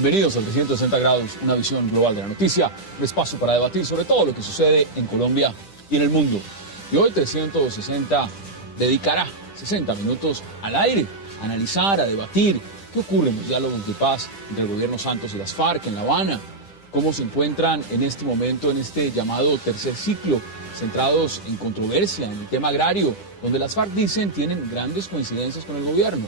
Bienvenidos a 360 grados, una visión global de la noticia, un espacio para debatir sobre todo lo que sucede en Colombia y en el mundo. Y hoy 360 dedicará 60 minutos al aire, a analizar, a debatir qué ocurre en los diálogos de paz entre el gobierno Santos y las FARC en La Habana, cómo se encuentran en este momento en este llamado tercer ciclo, centrados en controversia, en el tema agrario, donde las FARC dicen tienen grandes coincidencias con el gobierno.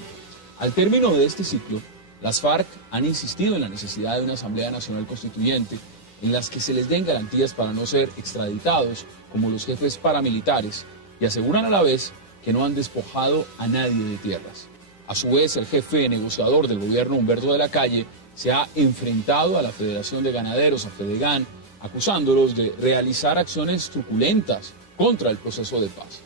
Al término de este ciclo, las FARC han insistido en la necesidad de una Asamblea Nacional Constituyente en las que se les den garantías para no ser extraditados como los jefes paramilitares y aseguran a la vez que no han despojado a nadie de tierras. A su vez, el jefe negociador del gobierno, Humberto de la Calle, se ha enfrentado a la Federación de Ganaderos, a Fedegan, acusándolos de realizar acciones truculentas contra el proceso de paz.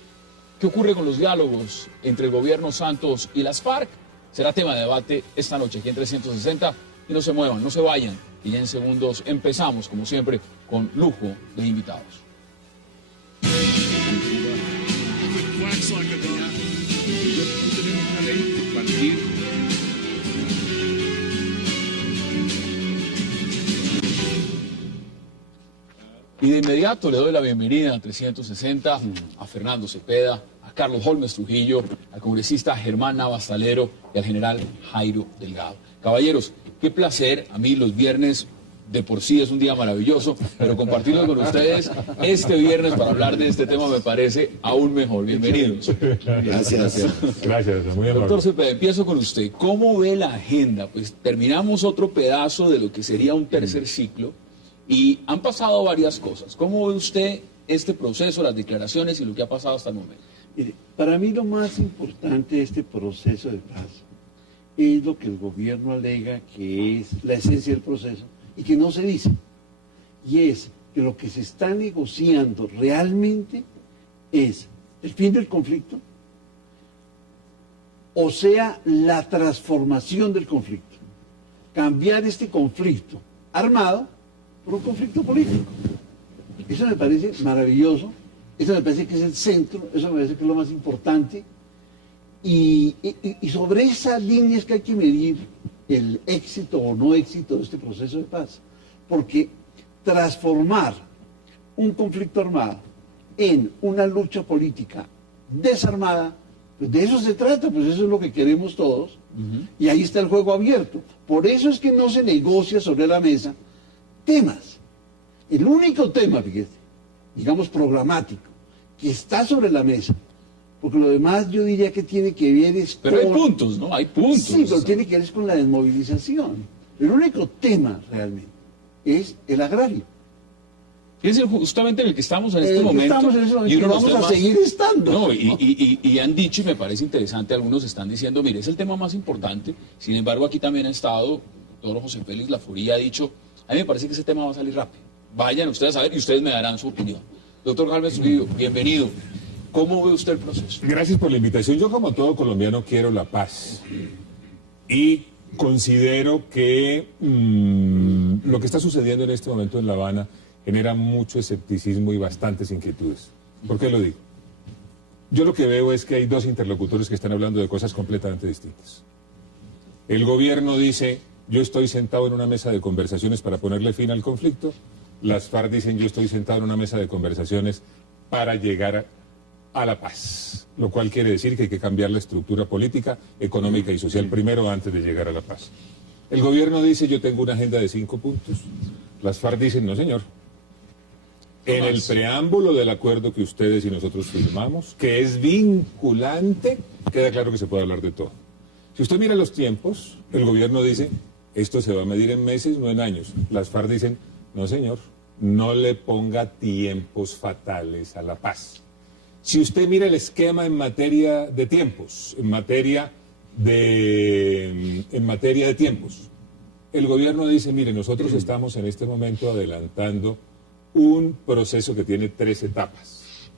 ¿Qué ocurre con los diálogos entre el gobierno Santos y las FARC? Será tema de debate esta noche aquí en 360 y no se muevan, no se vayan, y ya en segundos empezamos, como siempre, con lujo de invitados. Y de inmediato le doy la bienvenida a 360 a Fernando Cepeda, a Carlos Holmes Trujillo, al congresista Germán Navas Talero y al general Jairo Delgado. Caballeros, qué placer, a mí los viernes de por sí es un día maravilloso, pero compartirlo con ustedes este viernes para hablar de este tema me parece aún mejor. Bienvenidos. Gracias. Gracias, muy amable. Doctor Cepeda, empiezo con usted. ¿Cómo ve la agenda? Pues terminamos otro pedazo de lo que sería un tercer ciclo y han pasado varias cosas. ¿Cómo ve usted este proceso, las declaraciones y lo que ha pasado hasta el momento? Mire, para mí lo más importante de este proceso de paz es lo que el gobierno alega que es la esencia del proceso y que no se dice. Y es que lo que se está negociando realmente es el fin del conflicto, o sea, la transformación del conflicto. Cambiar este conflicto armado por un conflicto político. Eso me parece maravilloso, eso me parece que es el centro, eso me parece que es lo más importante. Y sobre esas líneas que hay que medir el éxito o no éxito de este proceso de paz. Porque transformar un conflicto armado en una lucha política desarmada, pues de eso se trata, pues eso es lo que queremos todos. Y ahí está el juego abierto. Por eso es que no se negocia sobre la mesa temas. El único tema, fíjate, digamos programático, que está sobre la mesa, porque lo demás yo diría que tiene que ver es Pero hay puntos, ¿no? Hay puntos. Sí, pero tiene que ver es con la desmovilización. El único tema realmente es el agrario. Es justamente en el que estamos en este momento. Estamos en ese momento y uno y de los vamos a temas- seguir estando. No, y han dicho, y me parece interesante, algunos están diciendo, mire, es el tema más importante. Sin embargo, aquí también ha estado el doctor José Félix Laforía, ha dicho, a mí me parece que ese tema va a salir rápido. Vayan ustedes a ver y ustedes me darán su opinión. Doctor Galvez Trujillo, bienvenido. ¿Cómo ve usted el proceso? Gracias por la invitación. Yo, como todo colombiano, quiero la paz. Y considero que lo que está sucediendo en este momento en La Habana genera mucho escepticismo y bastantes inquietudes. ¿Por qué lo digo? Yo lo que veo es que hay dos interlocutores que están hablando de cosas completamente distintas. El gobierno dice, yo estoy sentado en una mesa de conversaciones para ponerle fin al conflicto. Las FARC dicen, yo estoy sentado en una mesa de conversaciones para llegar a la paz, lo cual quiere decir que hay que cambiar la estructura política, económica y social primero antes de llegar a la paz. El gobierno dice, yo tengo una agenda de 5 puntos. Las FARC dicen, no señor. En el preámbulo del acuerdo que ustedes y nosotros firmamos, que es vinculante, queda claro que se puede hablar de todo. Si usted mira los tiempos, el gobierno dice, esto se va a medir en meses, no en años. Las FARC dicen, no señor, no le ponga tiempos fatales a la paz. Si usted mira el esquema en materia de tiempos, en materia de tiempos, el gobierno dice, mire, nosotros estamos en este momento adelantando un proceso que tiene 3 etapas.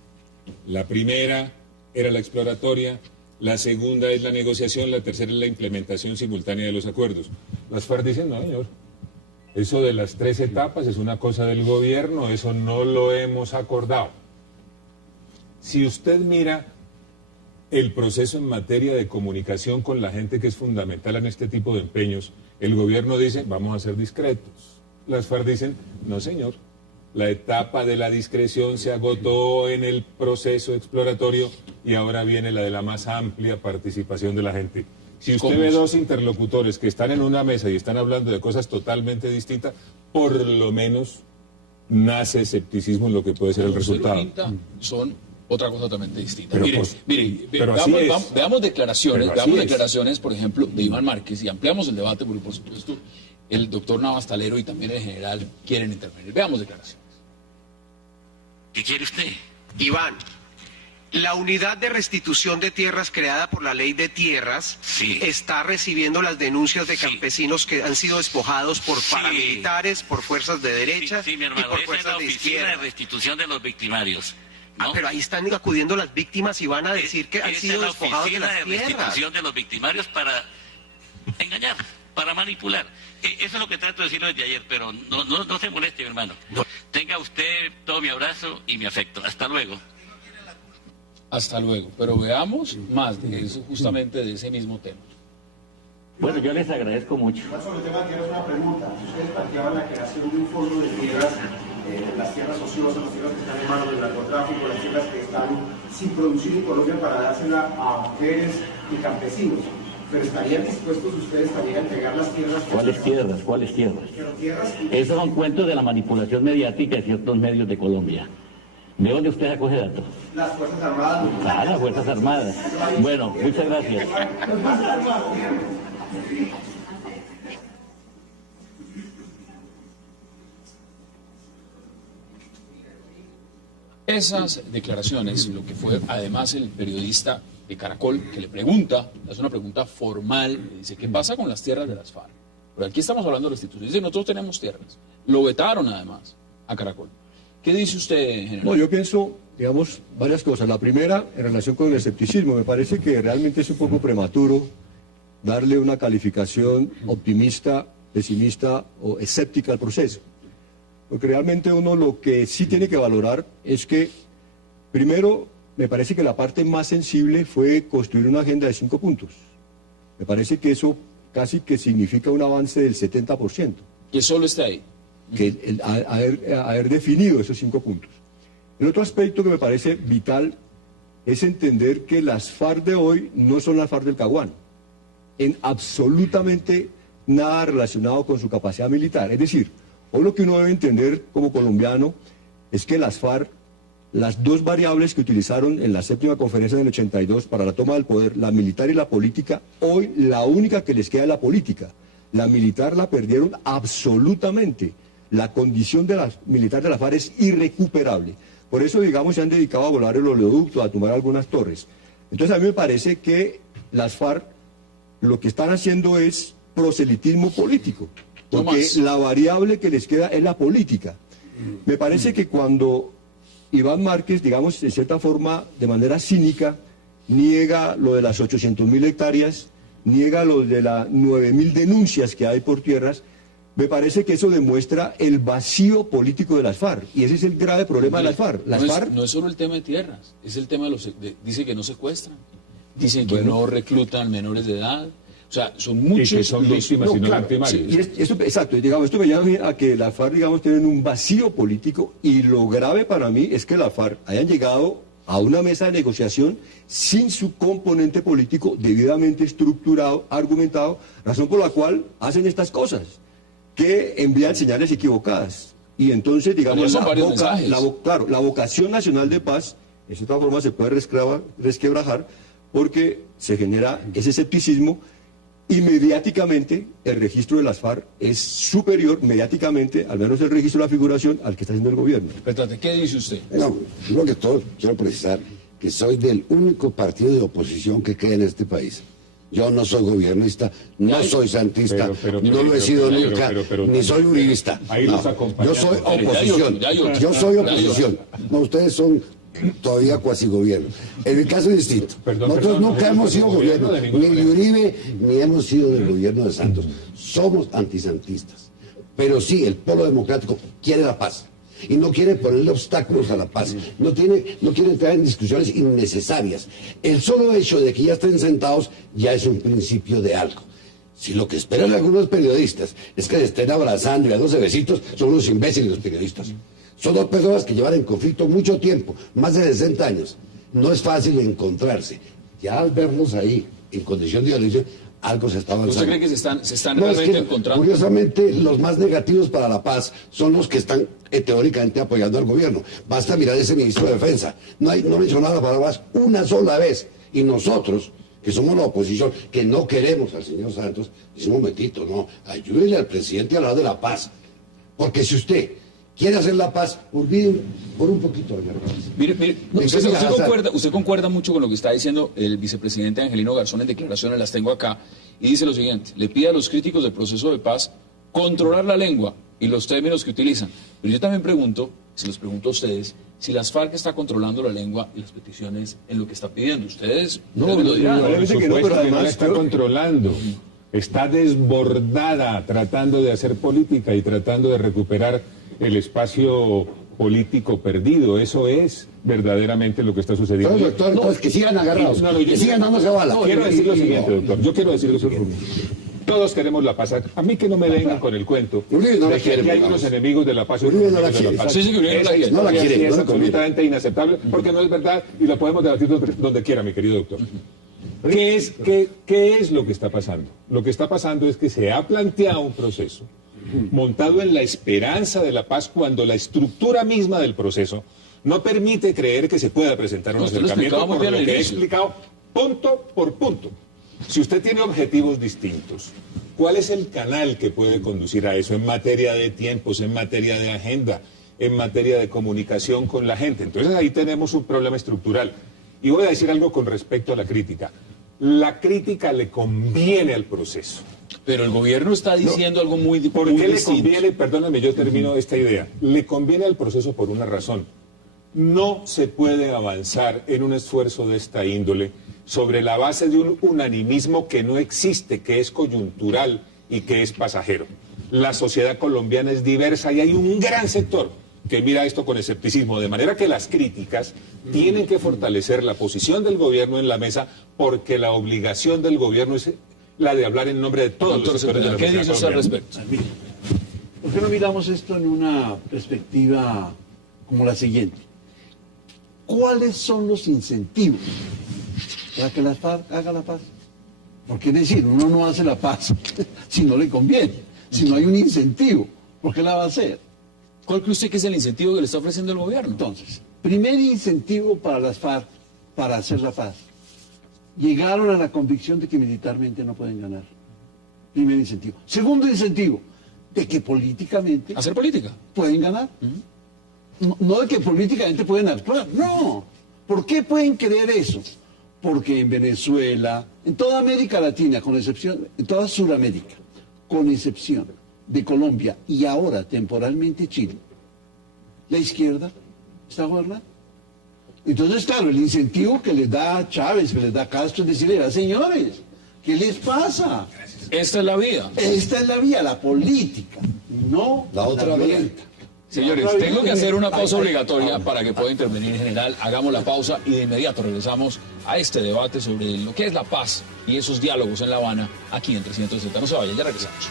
La primera era la exploratoria, la segunda es la negociación, la tercera es la implementación simultánea de los acuerdos. Las FARC dicen, no señor, eso de las 3 etapas es una cosa del gobierno, eso no lo hemos acordado. Si usted mira el proceso en materia de comunicación con la gente, que es fundamental en este tipo de empeños, El gobierno dice, vamos a ser discretos. Las FARC dicen, no señor, la etapa de la discreción se agotó en el proceso exploratorio y ahora viene la de la más amplia participación de la gente. Si usted ve dos interlocutores que están en una mesa y están hablando de cosas totalmente distintas, por lo menos nace escepticismo en lo que puede ser el resultado. Son otra cosa totalmente distinta. Pero Mire, pues, mire, pero veamos declaraciones, Pero así declaraciones, por ejemplo, de Iván Márquez, y ampliamos el debate porque, por supuesto, el doctor Navas Talero y también el general quieren intervenir. Veamos declaraciones. ¿Qué quiere usted? Iván, la unidad de restitución de tierras creada por la ley de tierras está recibiendo las denuncias de campesinos que han sido despojados por paramilitares, por fuerzas de derecha mi hermano, y por esa es fuerzas la de oficina izquierda. de restitución de los victimarios. ¿no? Pero ahí están acudiendo las víctimas y van a decir que han sido despojados de las Esa es la oficina de tierras. restitución de los victimarios para engañar, para manipular. Eso es lo que trato de decirlo desde ayer, pero no se moleste, mi hermano. Tenga usted todo mi abrazo y mi afecto. Hasta luego. Hasta luego. Pero veamos más de eso, justamente de ese mismo tema. Bueno, yo les agradezco mucho. Sobre el tema de tierras, una pregunta. Ustedes planteaban la creación de un fondo de tierras, las tierras ociosas, las tierras que están en manos del narcotráfico, las tierras que están sin producir en Colombia para dársela a mujeres y campesinos. Pero ¿estarían dispuestos ustedes también a entregar las tierras? ¿Cuáles tierras? ¿Cuáles tierras? Pero tierras... Esos son cuentos de la manipulación mediática de ciertos medios de Colombia. ¿De dónde usted acoge datos? Las Fuerzas Armadas. Ah, las Fuerzas Armadas. Bueno, muchas gracias. Esas declaraciones, lo que fue además el periodista de Caracol, que le pregunta, hace una pregunta formal, le dice, ¿qué pasa con las tierras de las FARC? Pero aquí estamos hablando de restitución. Dice, nosotros tenemos tierras. Lo vetaron además a Caracol. ¿Qué dice usted, general? No, yo pienso, digamos, varias cosas. La primera, en relación con el escepticismo, me parece que realmente es un poco prematuro darle una calificación optimista, pesimista o escéptica al proceso. Porque realmente uno lo que sí tiene que valorar es que, primero, me parece que la parte más sensible fue construir una agenda de 5 puntos. Me parece que eso casi que significa un avance del 70%. Que solo está ahí. Que haber definido esos 5 puntos. El otro aspecto que me parece vital es entender que las FARC de hoy no son las FARC del Caguán, en absolutamente nada relacionado con su capacidad militar. Es decir, hoy lo que uno debe entender como colombiano es que las FARC, las dos variables que utilizaron en la séptima conferencia del 82 para la toma del poder, la militar y la política, hoy la única que les queda es la política. La militar la perdieron absolutamente. La condición de la militar de la FARC es irrecuperable. Por eso, digamos, se han dedicado a volar el oleoducto, a tumbar algunas torres. Entonces, a mí me parece que las FARC lo que están haciendo es proselitismo político, porque la variable que les queda es la política. Me parece que cuando Iván Márquez, digamos, de cierta forma, de manera cínica, niega lo de las 800.000 hectáreas, niega lo de las 9.000 denuncias que hay por tierras, me parece que eso demuestra el vacío político de las FARC, y ese es el grave problema de las FARC. No es solo el tema de tierras, es el tema de los... dice que no secuestran, dicen que no reclutan menores de edad, o sea, son muchos... Y que son víctimas y no victimarios. Sí, y exacto, digamos, esto me llama a que las FARC, digamos, tienen un vacío político, y lo grave para mí es que las FARC hayan llegado a una mesa de negociación sin su componente político debidamente estructurado, argumentado, razón por la cual hacen estas cosas, que envían señales equivocadas. Y entonces, digamos, la vocación nacional de paz, de cierta forma se puede resquebrajar, porque se genera ese escepticismo, y mediáticamente el registro de las FARC es superior, mediáticamente, al menos el registro de la figuración, al que está haciendo el gobierno. Pétate, ¿qué dice usted? No, lo que todo quiero precisar que soy del único partido de oposición que queda en este país. Yo no soy gobernista, no soy santista, no lo he sido nunca, ni soy uribista. No, yo soy oposición. Yo soy oposición. No, ustedes son todavía cuasi gobierno. En el caso es distinto. Nosotros nunca hemos sido gobierno, ni de Uribe, ni hemos sido del gobierno de Santos. Somos antisantistas. Pero sí, el polo democrático quiere la paz. Y no quiere ponerle obstáculos a la paz, no quiere entrar en discusiones innecesarias. El solo hecho de que ya estén sentados ya es un principio de algo. Si lo que esperan algunos periodistas es que se estén abrazando y dándose besitos, son unos imbéciles los periodistas. Son dos personas que llevan en conflicto mucho tiempo, más de 60 años. No es fácil encontrarse. Ya al verlos ahí, en condición de violencia, algo se está avanzando. ¿Usted cree que se están realmente encontrando? Curiosamente, los más negativos para la paz son los que están teóricamente apoyando al gobierno. Basta mirar ese ministro de Defensa. No mencionaba la palabra paz una sola vez. Y nosotros, que somos la oposición, que no queremos al señor Santos, dice, un momentito, no, ayúdele al presidente a hablar de la paz. Porque si usted quiere hacer la paz, olvide por un poquito de la paz. Mire, usted concuerda mucho con lo que está diciendo el vicepresidente Angelino Garzón en declaraciones, las tengo acá, y dice lo siguiente: le pide a los críticos del proceso de paz controlar la lengua y los términos que utilizan. Pero yo también pregunto, se los pregunto a ustedes, si las FARC está controlando la lengua y las peticiones en lo que está pidiendo. Ustedes no lo dirán. Por supuesto que no la está controlando. Está desbordada tratando de hacer política y tratando de recuperar el espacio político perdido. Eso es verdaderamente lo que está sucediendo. Doctor, entonces que sigan agarrados, que sigan dándose bala. Quiero decir lo siguiente, doctor. Yo quiero decir lo siguiente. Todos queremos la paz. A mí que no me vengan con el cuento de que aquí hay unos enemigos de la paz y Uribe no la quiere. No la quiere. Es absolutamente inaceptable porque no es verdad y la podemos debatir donde quiera, mi querido doctor. ¿Qué es lo que está pasando? Lo que está pasando es que se ha planteado un proceso montado en la esperanza de la paz cuando la estructura misma del proceso no permite creer que se pueda presentar un acercamiento, por lo que he explicado punto por punto. Si usted tiene objetivos distintos, ¿cuál es el canal que puede conducir a eso en materia de tiempos, en materia de agenda, en materia de comunicación con la gente? Entonces ahí tenemos un problema estructural. Y voy a decir algo con respecto a la crítica. La crítica le conviene al proceso. Pero el gobierno está diciendo algo muy distinto. ¿Por qué le conviene? Perdóname, yo termino esta idea. Le conviene al proceso por una razón. No se puede avanzar en un esfuerzo de esta índole sobre la base de un unanimismo que no existe, que es coyuntural y que es pasajero. La sociedad colombiana es diversa y hay un gran sector que mira esto con escepticismo, de manera que las críticas tienen que fortalecer la posición del gobierno en la mesa, porque la obligación del gobierno es la de hablar en nombre de todos los sectores de la sociedad. ¿Qué dices al respecto? ¿Por qué no miramos esto en una perspectiva como la siguiente? ¿Cuáles son los incentivos para que la FARC haga la paz? Porque es decir, uno no hace la paz si no le conviene, si no hay un incentivo, ¿por qué la va a hacer? ¿Cuál cree usted que es el incentivo que le está ofreciendo el gobierno? Entonces, primer incentivo para las FARC para hacer la paz. Llegaron a la convicción de que militarmente no pueden ganar. Primer incentivo. Segundo incentivo, de que políticamente... ¿Hacer política? Pueden ganar. No de que políticamente pueden actuar, no. ¿Por qué pueden creer eso? Porque en Venezuela, en toda América Latina, con excepción, en toda Sudamérica, con excepción de Colombia y ahora temporalmente Chile, la izquierda está gobernando. Entonces, claro, el incentivo que les da Chávez, que les da Castro, es decirle, señores, ¿qué les pasa? Esta es la vía. Esta es la vía, la política, no la otra vía. Señores, tengo que hacer una pausa obligatoria para que pueda intervenir el general. Hagamos la pausa y de inmediato regresamos a este debate sobre lo que es la paz y esos diálogos en La Habana, aquí en 360. No se vayan, ya regresamos.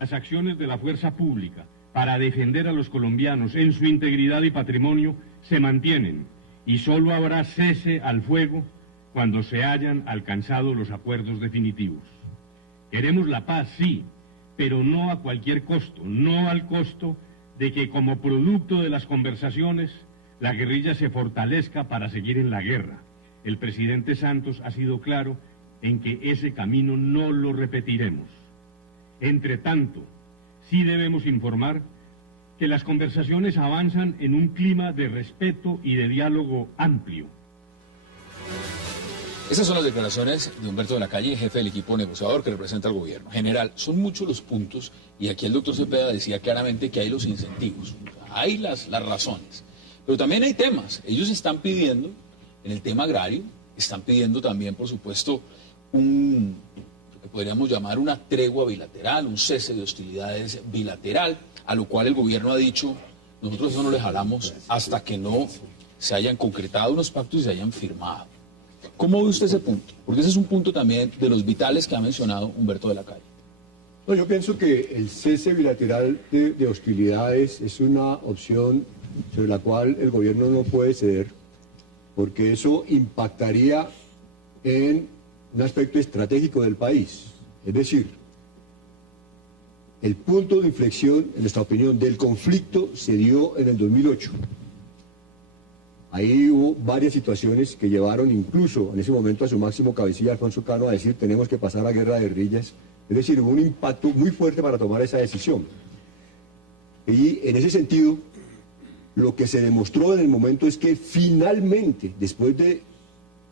Las acciones de la fuerza pública para defender a los colombianos en su integridad y patrimonio se mantienen, y solo habrá cese al fuego cuando se hayan alcanzado los acuerdos definitivos. Queremos la paz, sí, pero no a cualquier costo, no al costo de que como producto de las conversaciones la guerrilla se fortalezca para seguir en la guerra. El presidente Santos ha sido claro en que ese camino no lo repetiremos. Entre tanto, sí debemos informar que las conversaciones avanzan en un clima de respeto y de diálogo amplio. Esas son las declaraciones de Humberto de la Calle, jefe del equipo negociador que representa al gobierno. General, son muchos los puntos y aquí el doctor Cepeda decía claramente que hay los incentivos, hay las razones, pero también hay temas. Ellos están pidiendo, en el tema agrario, están pidiendo también, por supuesto, que podríamos llamar una tregua bilateral, un cese de hostilidades bilateral, a lo cual el gobierno ha dicho nosotros eso no le jalamos hasta que no se hayan concretado unos pactos y se hayan firmado. ¿Cómo ve usted ese punto? Porque ese es un punto también de los vitales que ha mencionado Humberto de la Calle. No, yo pienso que el cese bilateral de hostilidades es una opción sobre la cual el gobierno no puede ceder, porque eso impactaría en un aspecto estratégico del país. Es decir, el punto de inflexión, en nuestra opinión, del conflicto se dio en el 2008. Ahí hubo varias situaciones que llevaron incluso en ese momento a su máximo cabecilla, Alfonso Cano, a decir tenemos que pasar a guerra de guerrillas. Es decir, hubo un impacto muy fuerte para tomar esa decisión. Y en ese sentido, lo que se demostró en el momento es que finalmente, después de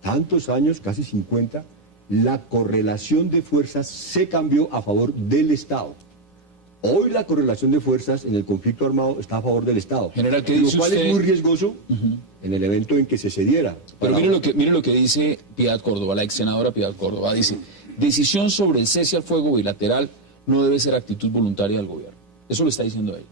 tantos años, casi 50, la correlación de fuerzas se cambió a favor del Estado. Hoy la correlación de fuerzas en el conflicto armado está a favor del Estado, General, ¿qué dice lo cual usted? es muy riesgoso en el evento en que se cediera. Pero mire lo que dice Piedad Córdoba, la ex senadora Piedad Córdoba, dice, decisión sobre el cese al fuego bilateral no debe ser actitud voluntaria del gobierno. Eso lo está diciendo ella.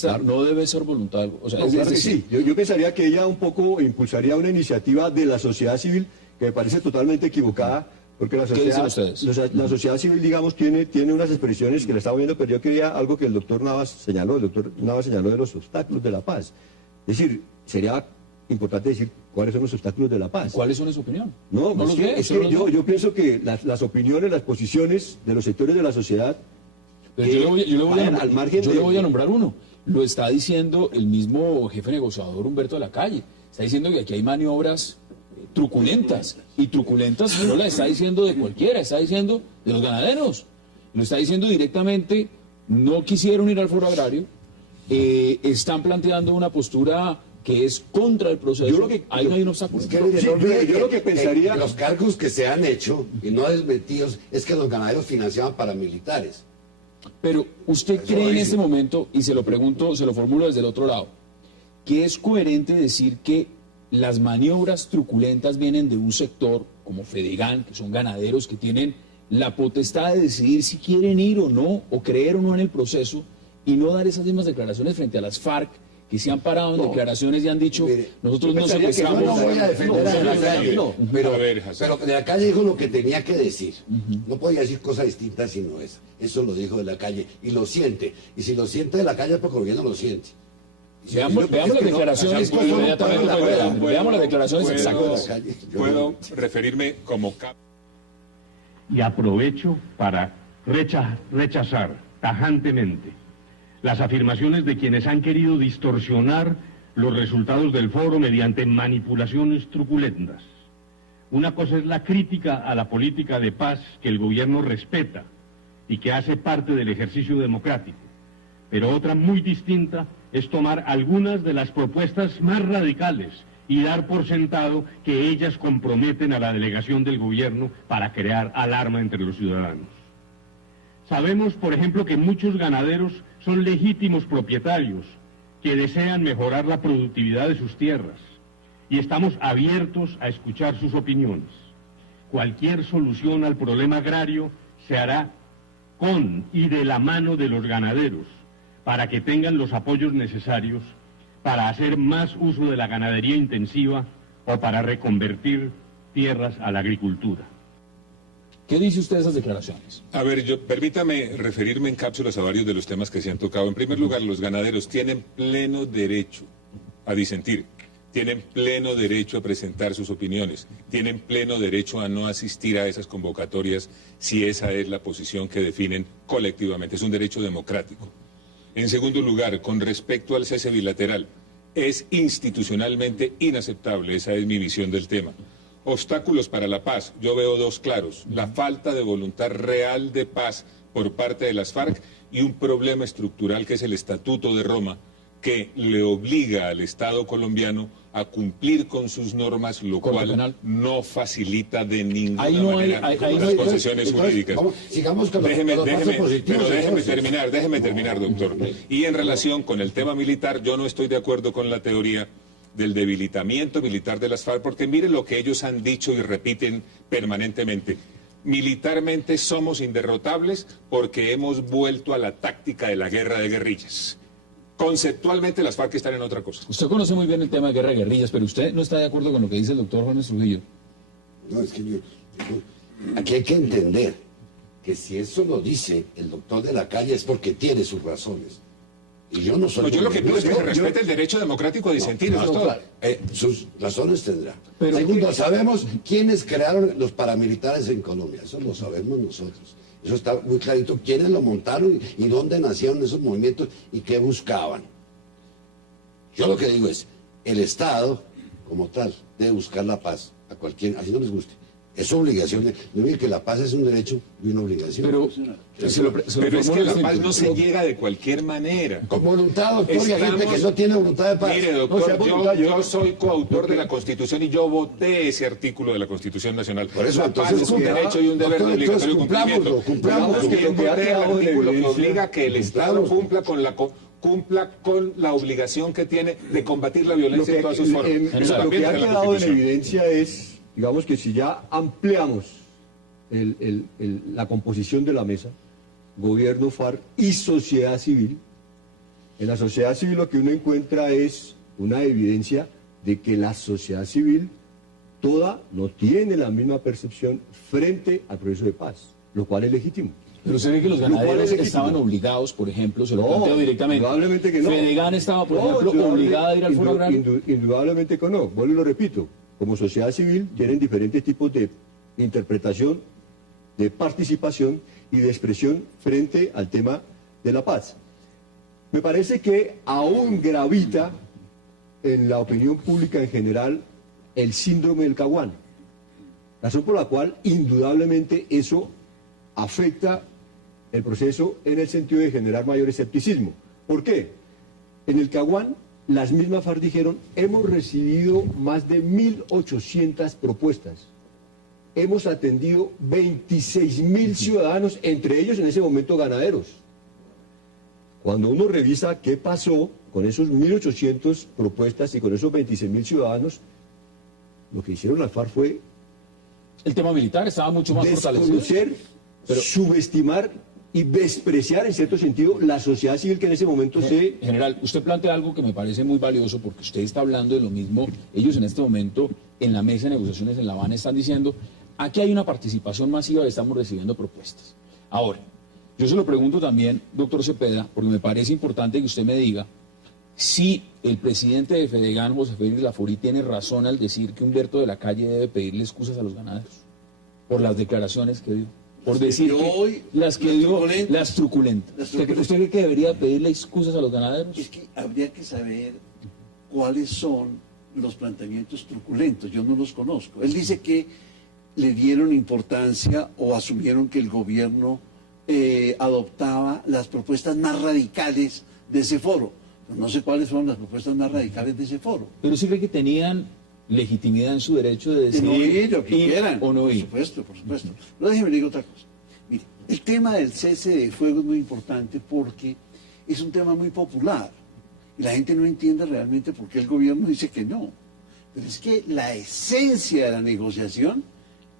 Claro. No debe ser voluntario. O sea, No, claro que sí. Yo pensaría que ella un poco impulsaría una iniciativa de la sociedad civil que me parece totalmente equivocada, porque la sociedad civil, digamos, tiene unas expresiones que le estamos viendo, pero yo quería algo que el doctor Navas señaló. El doctor Navas señaló de los obstáculos de la paz. Es decir, sería importante decir cuáles son los obstáculos de la paz. ¿Cuáles son en su opinión? No, ¿No los ve? es que yo pienso que las opiniones, las posiciones de los sectores de la sociedad... Pero yo le voy a nombrar uno. Lo está diciendo el mismo jefe negociador Humberto de la Calle. Está diciendo que aquí hay maniobras truculentas. Y truculentas no la está diciendo de cualquiera, está diciendo de los ganaderos. Lo está diciendo directamente, no quisieron ir al foro agrario, están planteando una postura que es contra el proceso. Ahí no hay un obstáculo. Yo lo que pensaría... Los cargos que se han hecho y no desmentidos es que los ganaderos financiaban paramilitares. Pero usted cree en este momento, y se lo pregunto, se lo formulo desde el otro lado, que es coherente decir que las maniobras truculentas vienen de un sector como Fedegan, que son ganaderos que tienen la potestad de decidir si quieren ir o no, o creer o no en el proceso, y no dar esas mismas declaraciones frente a las FARC, que se han parado en declaraciones y han dicho, nosotros no secuestramos. Yo no voy a defender a De la Calle, pero De la Calle dijo lo que tenía que decir. No podía decir cosas distintas sino esa. Eso lo dijo De la Calle y lo siente. Y si lo siente De la Calle es porque el gobierno lo siente. Veamos las declaraciones inmediatamente. Veamos las declaraciones exactas. Puedo referirme como... Y aprovecho para rechazar tajantemente las afirmaciones de quienes han querido distorsionar los resultados del foro mediante manipulaciones truculentas. Una cosa es la crítica a la política de paz que el gobierno respeta y que hace parte del ejercicio democrático, pero otra muy distinta es tomar algunas de las propuestas más radicales y dar por sentado que ellas comprometen a la delegación del gobierno para crear alarma entre los ciudadanos. Sabemos, por ejemplo, que muchos ganaderos son legítimos propietarios que desean mejorar la productividad de sus tierras y estamos abiertos a escuchar sus opiniones. Cualquier solución al problema agrario se hará con y de la mano de los ganaderos para que tengan los apoyos necesarios para hacer más uso de la ganadería intensiva o para reconvertir tierras a la agricultura. ¿Qué dice usted de esas declaraciones? A ver, permítame referirme en cápsulas a varios de los temas que se han tocado. En primer lugar, los ganaderos tienen pleno derecho a disentir, tienen pleno derecho a presentar sus opiniones, tienen pleno derecho a no asistir a esas convocatorias si esa es la posición que definen colectivamente. Es un derecho democrático. En segundo lugar, con respecto al cese bilateral, es institucionalmente inaceptable, esa es mi visión del tema. Obstáculos para la paz, yo veo dos claros, la falta de voluntad real de paz por parte de las FARC y un problema estructural que es el Estatuto de Roma, que le obliga al Estado colombiano a cumplir con sus normas, lo cual no facilita de ninguna manera las concesiones jurídicas. Sigamos con déjeme terminar, doctor. Y en relación con el tema militar, yo no estoy de acuerdo con la teoría del debilitamiento militar de las FARC, porque mire lo que ellos han dicho y repiten permanentemente. Militarmente somos inderrotables porque hemos vuelto a la táctica de la guerra de guerrillas. Conceptualmente las FARC están en otra cosa. Usted conoce muy bien el tema de guerra de guerrillas, pero usted no está de acuerdo con lo que dice el doctor Juan Trujillo. No, es que aquí hay que entender que si eso lo dice el doctor de la calle es porque tiene sus razones. Y yo no soy... Pues yo lo que pido es que se respete el derecho democrático a disentir. Sus razones tendrá. Pero segundo, sabemos quiénes crearon los paramilitares en Colombia. Eso lo sabemos nosotros. Eso está muy clarito. Quiénes lo montaron y dónde nacieron esos movimientos y qué buscaban. Yo lo que digo es, el Estado, como tal, debe buscar la paz a cualquiera, así no les guste. Es obligación. No digo que la paz es un derecho y una obligación. Pero es que la paz no se llega de cualquier manera. Con voluntad, doctor, y hay gente que no tiene voluntad de paz. Mire, doctor, yo soy coautor de la Constitución y yo voté ese artículo de la Constitución Nacional. Por eso, la paz es un derecho y un deber de obligatorio cumplimiento. Cumplamos. También voté el artículo que obliga a que el Estado cumpla con la obligación que tiene de combatir la violencia en todas sus formas. Lo que ha quedado en evidencia es, digamos que si ya ampliamos la composición de la mesa, gobierno, FARC y sociedad civil, en la sociedad civil lo que uno encuentra es una evidencia de que la sociedad civil toda no tiene la misma percepción frente al proceso de paz, lo cual es legítimo. Pero se ve que los ganaderos estaban obligados, por ejemplo, se lo planteo directamente. Indudablemente que no. Fedegan estaba, por ejemplo, obligada a ir al Foro Agrario. Indudablemente que no. Vuelvo y lo repito. Como sociedad civil tienen diferentes tipos de interpretación, de participación y de expresión frente al tema de la paz. Me parece que aún gravita en la opinión pública en general el síndrome del Caguán. Razón por la cual indudablemente eso afecta el proceso en el sentido de generar mayor escepticismo. ¿Por qué? En el Caguán, las mismas FARC dijeron, hemos recibido más de 1.800 propuestas. Hemos atendido 26.000 ciudadanos, entre ellos en ese momento ganaderos. Cuando uno revisa qué pasó con esos 1.800 propuestas y con esos 26.000 ciudadanos, lo que hicieron las FARC fue... El tema militar estaba mucho más fortalecido. Subestimar y despreciar en cierto sentido la sociedad civil que en ese momento General, usted plantea algo que me parece muy valioso porque usted está hablando de lo mismo. Ellos en este momento en la mesa de negociaciones en La Habana están diciendo, aquí hay una participación masiva y estamos recibiendo propuestas. Ahora, yo se lo pregunto también, doctor Cepeda, porque me parece importante que usted me diga si el presidente de Fedegan, José Félix Laforí, tiene razón al decir que Humberto de la Calle debe pedirle excusas a los ganaderos por las declaraciones que dio. Por decir las truculentas. ¿Usted cree que debería pedirle excusas a los ganaderos? Es que habría que saber cuáles son los planteamientos truculentos. Yo no los conozco. Él dice que le dieron importancia o asumieron que el gobierno adoptaba las propuestas más radicales de ese foro. No sé cuáles fueron las propuestas más radicales de ese foro. Pero sí cree que tenían legitimidad en su derecho de decidir no ir lo que quieran, o no ir. Por supuesto. Pero déjeme decir otra cosa. Mire, el tema del cese de fuego es muy importante porque es un tema muy popular y la gente no entiende realmente por qué el gobierno dice que no. Pero es que la esencia de la negociación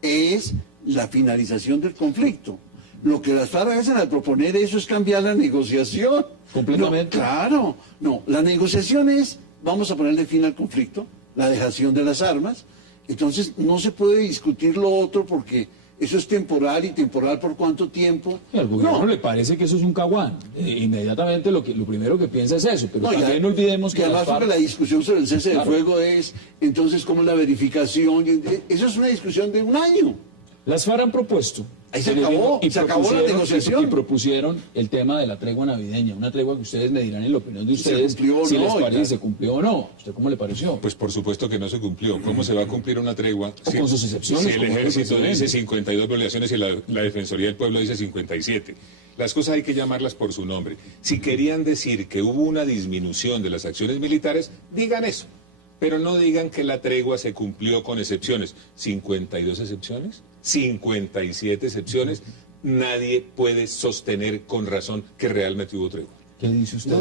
es la finalización del conflicto. Lo que las FARC hacen al proponer eso es cambiar la negociación. Completamente. No, claro. No, la negociación es, vamos a ponerle fin al conflicto, la dejación de las armas. Entonces no se puede discutir lo otro porque eso es temporal y temporal por cuánto tiempo. Al gobierno le parece que eso es un caguán. Inmediatamente lo primero que piensa es eso. Pero también no olvidemos que además la discusión sobre el cese de fuego es entonces cómo es la verificación. Eso es una discusión de un año. Las FARC han propuesto. Ahí se acabó la negociación. Y propusieron el tema de la tregua navideña, una tregua que ustedes me dirán en la opinión de ustedes si les parece se cumplió o no. ¿Usted cómo le pareció? Pues por supuesto que no se cumplió. ¿Cómo se va a cumplir una tregua con sus excepciones? Si el ejército dice 52 violaciones y la Defensoría del Pueblo dice 57. Las cosas hay que llamarlas por su nombre. Si querían decir que hubo una disminución de las acciones militares, digan eso. Pero no digan que la tregua se cumplió con excepciones. 52 excepciones, 57 excepciones. Nadie puede sostener con razón que realmente hubo tregua. ¿Qué dice usted?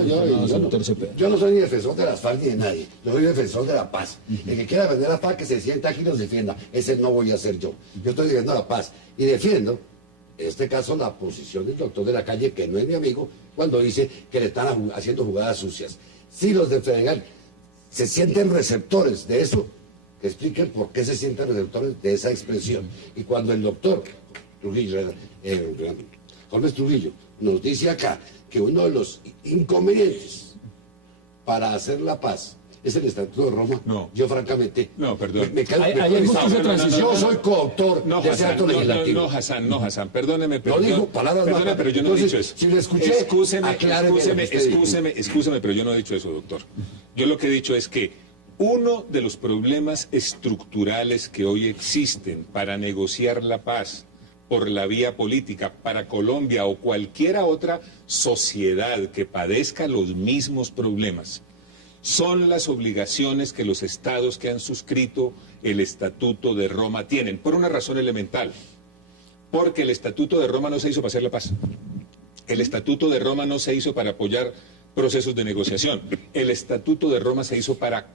Yo no soy ni defensor de las FARC ni de nadie. Yo soy defensor de la paz. El que quiera defender la FARC, que se sienta aquí y los defienda. Ese no voy a ser yo. Yo estoy defendiendo la paz. Y defiendo en este caso la posición del doctor de la Calle, que no es mi amigo, cuando dice que le están haciendo jugadas sucias. Si los de Fedegal se sienten receptores de eso, que expliquen por qué se sienten receptores de esa expresión. Y cuando el doctor Trujillo, Holmes Trujillo, nos dice acá que uno de los inconvenientes para hacer la paz es el Estatuto de Roma. No. Yo francamente No, perdón. Yo soy coautor de ese acto legislativo. No, Hassan, perdóneme, No dijo palabras perdóneme, pero yo no he dicho eso. Si lo escuché, Excúseme, pero yo no he dicho eso, doctor. Yo lo que he dicho es que uno de los problemas estructurales que hoy existen para negociar la paz por la vía política para Colombia o cualquiera otra sociedad que padezca los mismos problemas son las obligaciones que los estados que han suscrito el Estatuto de Roma tienen, por una razón elemental, porque el Estatuto de Roma no se hizo para hacer la paz, el Estatuto de Roma no se hizo para apoyar procesos de negociación, el Estatuto de Roma se hizo para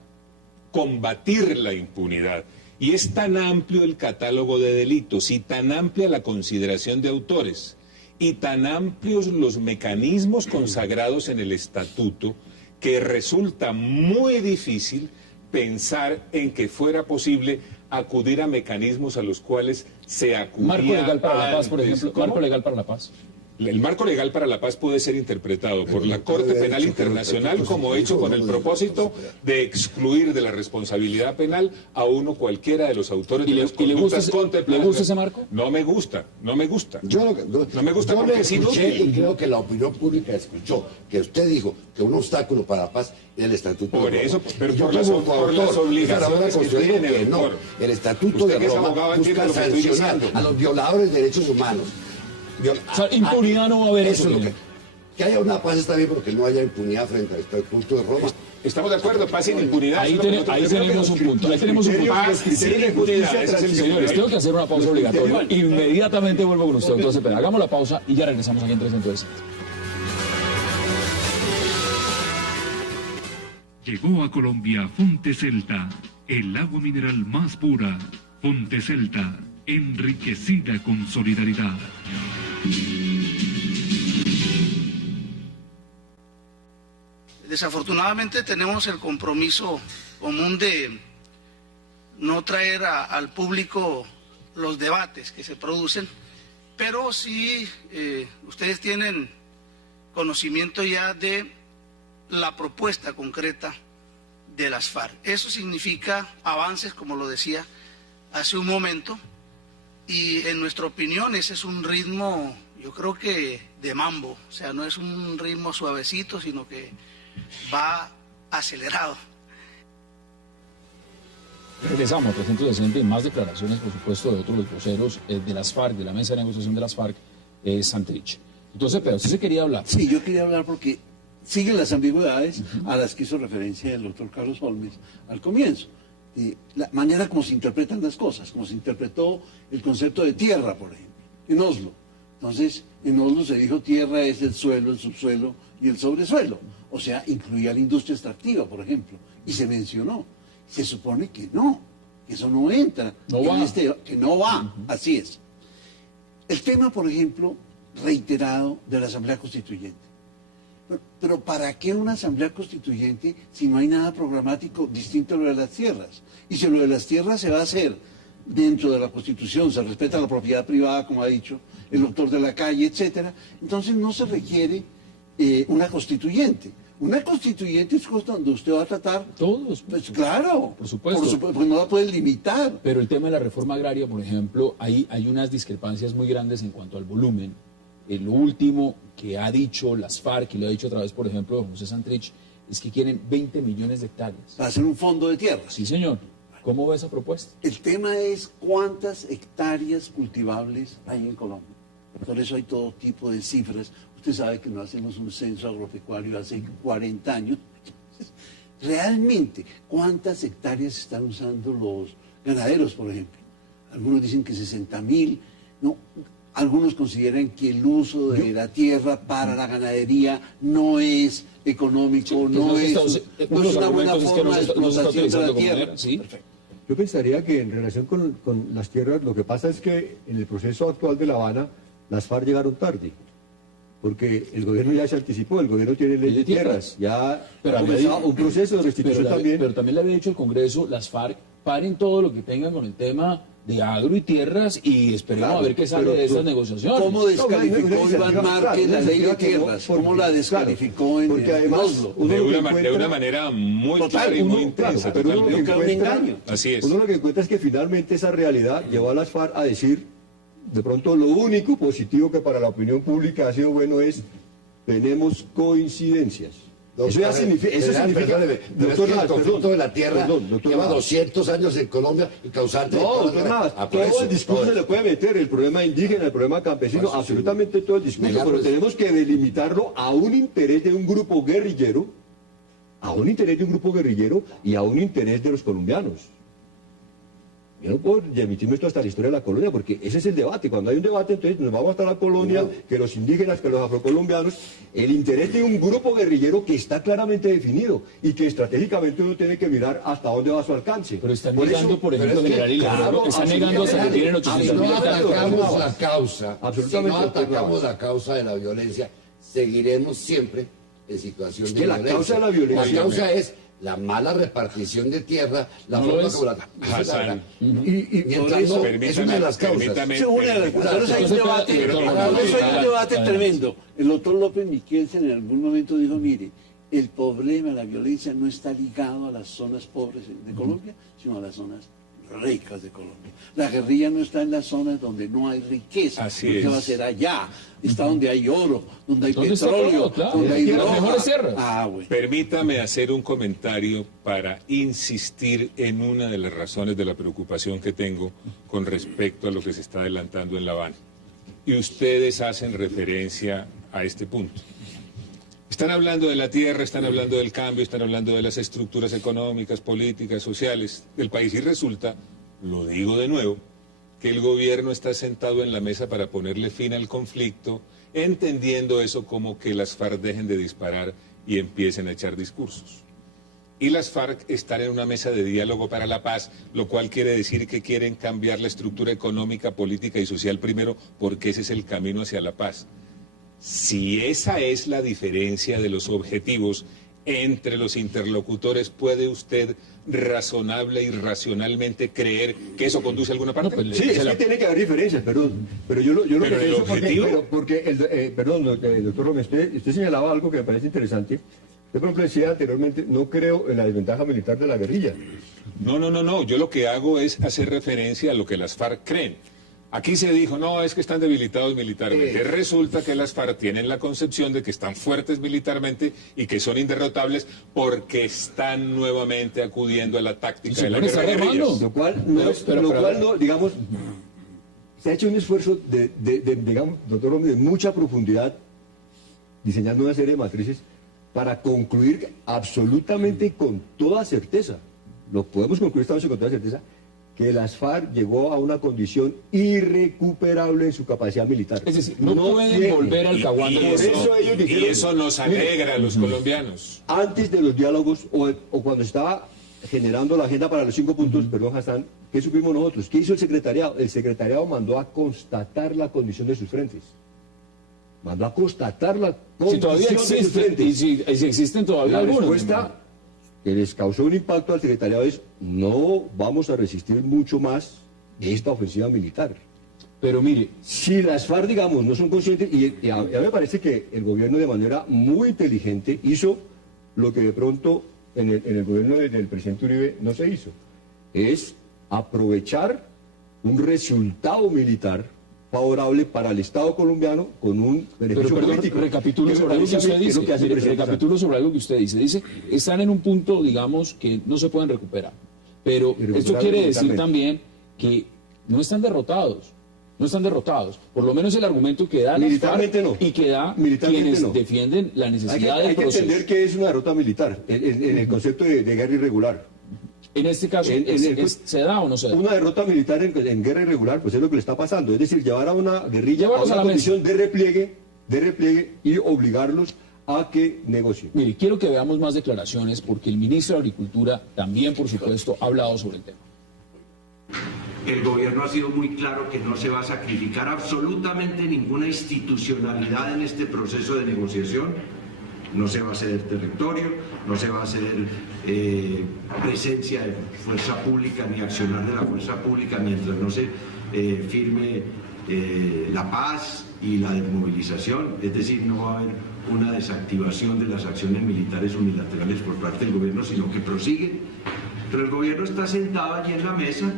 combatir la impunidad. Y es tan amplio el catálogo de delitos y tan amplia la consideración de autores y tan amplios los mecanismos consagrados en el Estatuto que resulta muy difícil pensar en que fuera posible acudir a mecanismos a los cuales se acudía Marco legal para la paz, por antes. ejemplo. ¿Cómo? Marco legal para la paz. El marco legal para la paz puede ser interpretado por la Corte Penal Internacional como hecho con el propósito de excluir de la responsabilidad penal a uno cualquiera de los autores de las conductas contempladas. ¿Le gusta ese marco? No me gusta. No me gusta porque si escuché, y creo que la opinión pública escuchó que usted dijo que un obstáculo para la paz era el Estatuto por de Roma. eso, pero yo por las obligaciones que tiene, que no, doctor. el Estatuto de Roma busca sancionar a los violadores de derechos humanos. O sea, impunidad no va a haber. Eso es lo que haya una paz está bien, porque no haya impunidad frente al Estatuto de Roma. Estamos de acuerdo, paz sin impunidad. Ahí tenemos un punto. Ahí tenemos un punto. Paz sin impunidad. Señores, tengo que hacer una pausa obligatoria. Inmediatamente vuelvo con usted, entonces, pero hagamos la pausa y ya regresamos aquí en 360. Llegó a Colombia Fonte Celta, el agua mineral más pura. Fonte Celta, enriquecida con solidaridad. Desafortunadamente tenemos el compromiso común de no traer al público los debates que se producen, pero sí ustedes tienen conocimiento ya de la propuesta concreta de las FARC. Eso significa avances, como lo decía hace un momento, y en nuestra opinión ese es un ritmo, yo creo que de mambo, o sea, no es un ritmo suavecito, sino que va acelerado. Regresamos a 360 y más declaraciones, por supuesto, de otros voceros de las FARC, de la mesa de negociación de las FARC, Santrich. Entonces, pero usted se quería hablar. Sí, yo quería hablar porque siguen las ambigüedades a las que hizo referencia el doctor Carlos Holmes al comienzo. La manera como se interpretan las cosas, como se interpretó el concepto de tierra, por ejemplo, en Oslo. Entonces, en Oslo se dijo tierra es el suelo, el subsuelo y el sobresuelo. O sea, incluía la industria extractiva, por ejemplo, y se mencionó. Se supone que no, que eso no entra, que no va, así es. El tema, por ejemplo, reiterado de la Asamblea Constituyente. Pero ¿para qué una asamblea constituyente si no hay nada programático distinto a lo de las tierras? Y si lo de las tierras se va a hacer dentro de la Constitución, se respeta la propiedad privada, como ha dicho el doctor de la Calle, etcétera, entonces no se requiere una constituyente. Una constituyente es cosa donde usted va a tratar... Todos. Pues claro. Por supuesto. Porque no la puede limitar. Pero el tema de la reforma agraria, por ejemplo, hay unas discrepancias muy grandes en cuanto al volumen. Lo último que ha dicho las FARC, y lo ha dicho otra vez, por ejemplo, José Santrich, es que quieren 20 millones de hectáreas. Para hacer un fondo de tierra. Sí, señor. ¿Cómo ve esa propuesta? El tema es cuántas hectáreas cultivables hay en Colombia. Por eso hay todo tipo de cifras. Usted sabe que no hacemos un censo agropecuario hace 40 años. Entonces, realmente, ¿cuántas hectáreas están usando los ganaderos, por ejemplo? Algunos dicen que 60.000, ¿no? Algunos consideran que el uso de la tierra para la ganadería no es económico, no es una buena forma de explotación de la tierra. ¿Sí? Perfecto. Yo pensaría que en relación con las tierras, lo que pasa es que en el proceso actual de La Habana las FARC llegaron tarde, porque el gobierno ya se anticipó, el gobierno tiene ley de tierras, ya ha comenzado un proceso de restitución también. Pero también le había dicho el Congreso, las FARC paren todo lo que tengan con el tema de agro y tierras y esperemos a ver qué sale de esas negociaciones. ¿Cómo descalificó Iván Márquez la ley de tierras? ¿Cómo la descalificó en Oslo? De una manera muy clara y muy intensa. Pero uno lo que encuentra es que finalmente esa realidad llevó a las FARC a decir, de pronto lo único positivo que para la opinión pública ha sido bueno es, tenemos coincidencias. Eso ya significa, doctor Navas, el conflicto de la tierra lleva 200 años en Colombia y causante... No, doctor Navas, todo el discurso se le puede meter, el problema indígena, el problema campesino, absolutamente todo el discurso, pero tenemos que delimitarlo a un interés de un grupo guerrillero, y a un interés de los colombianos. Yo no puedo remitirme esto hasta la historia de la colonia, porque ese es el debate. Cuando hay un debate, entonces nos vamos hasta la colonia, que los indígenas, que los afrocolombianos, el interés de un grupo guerrillero que está claramente definido y que estratégicamente uno tiene que mirar hasta dónde va su alcance. Pero están negando, por ejemplo, general Hilario, están negando hasta que tienen 800.000 Si no atacamos la causa de la violencia, seguiremos siempre en situación de violencia. La causa de la violencia. La causa es la mala repartición de tierra, la forma como la... Mientras no, es una de las causas. Hay un debate tremendo. El doctor López Miquelsen en algún momento dijo, mire, el problema de la violencia no está ligado a las zonas pobres de Colombia, sino a las zonas ricas de Colombia. La guerrilla no está en las zonas donde no hay riqueza. ¿Qué va a ser allá? Está donde hay oro, donde hay petróleo, donde hay droga. Las mejores tierras. Bueno. Permítame hacer un comentario para insistir en una de las razones de la preocupación que tengo con respecto a lo que se está adelantando en La Habana. Y ustedes hacen referencia a este punto. Están hablando de la tierra, están hablando del cambio, están hablando de las estructuras económicas, políticas, sociales del país. Y resulta, lo digo de nuevo, que el gobierno está sentado en la mesa para ponerle fin al conflicto, entendiendo eso como que las FARC dejen de disparar y empiecen a echar discursos. Y las FARC están en una mesa de diálogo para la paz, lo cual quiere decir que quieren cambiar la estructura económica, política y social primero, porque ese es el camino hacia la paz. Si esa es la diferencia de los objetivos entre los interlocutores, ¿puede usted razonable y racionalmente creer que eso conduce a alguna parte? Sí, es que tiene que haber diferencias, perdón. Pero yo lo que pienso, doctor Romero, usted señalaba algo que me parece interesante. Usted, por ejemplo, decía anteriormente, no creo en la desventaja militar de la guerrilla. No. Yo lo que hago es hacer referencia a lo que las FARC creen. Aquí se dijo, no, es que están debilitados militarmente. Resulta que las FARC tienen la concepción de que están fuertes militarmente y que son inderrotables porque están nuevamente acudiendo a la táctica de la guerra. Lo cual no, digamos, se ha hecho un esfuerzo digamos, doctor Romero, de mucha profundidad, diseñando una serie de matrices para concluir absolutamente con toda certeza, lo podemos concluir esta noche con toda certeza, que las FARC llegó a una condición irrecuperable en su capacidad militar. Es decir, no pueden volver al Caguán. Y eso nos alegra a los colombianos. Antes de los diálogos, o cuando estaba generando la agenda para los 5 puntos, perdón, Hassan, ¿qué supimos nosotros? ¿Qué hizo el secretariado? El secretariado mandó a constatar la condición de sus frentes. Mandó a constatar la condición de sus frentes. Y si existen todavía algunos. La respuesta que les causó un impacto al secretariado es: no vamos a resistir mucho más esta ofensiva militar. Pero mire, si las FARC, digamos, no son conscientes, y a mí me parece que el gobierno de manera muy inteligente hizo lo que de pronto en el gobierno del presidente Uribe no se hizo, es aprovechar un resultado militar favorable para el Estado colombiano con un beneficio político. Recapitulo sobre algo que usted dice. Recapitulo sobre algo que usted dice. Dice, están en un punto, digamos, que no se pueden recuperar. Pero esto quiere decir también que no están derrotados. No están derrotados. Por lo menos el argumento que da militarmente no. Y que da quienes defienden la necesidad del proceso. Hay que entender que es una derrota militar en el concepto de guerra irregular. En este caso, ¿se da o no se da? Una derrota militar en guerra irregular, pues es lo que le está pasando. Es decir, llevar a una guerrilla a una condición de repliegue y obligarlos a que negocien. Mire, quiero que veamos más declaraciones porque el ministro de Agricultura también, por supuesto, ha hablado sobre el tema. El gobierno ha sido muy claro que no se va a sacrificar absolutamente ninguna institucionalidad en este proceso de negociación. No se va a ceder territorio, no se va a ceder presencia de fuerza pública ni accionar de la fuerza pública mientras no se firme la paz y la desmovilización. Es decir, no va a haber una desactivación de las acciones militares unilaterales por parte del gobierno, sino que prosiguen. Pero el gobierno está sentado allí en la mesa.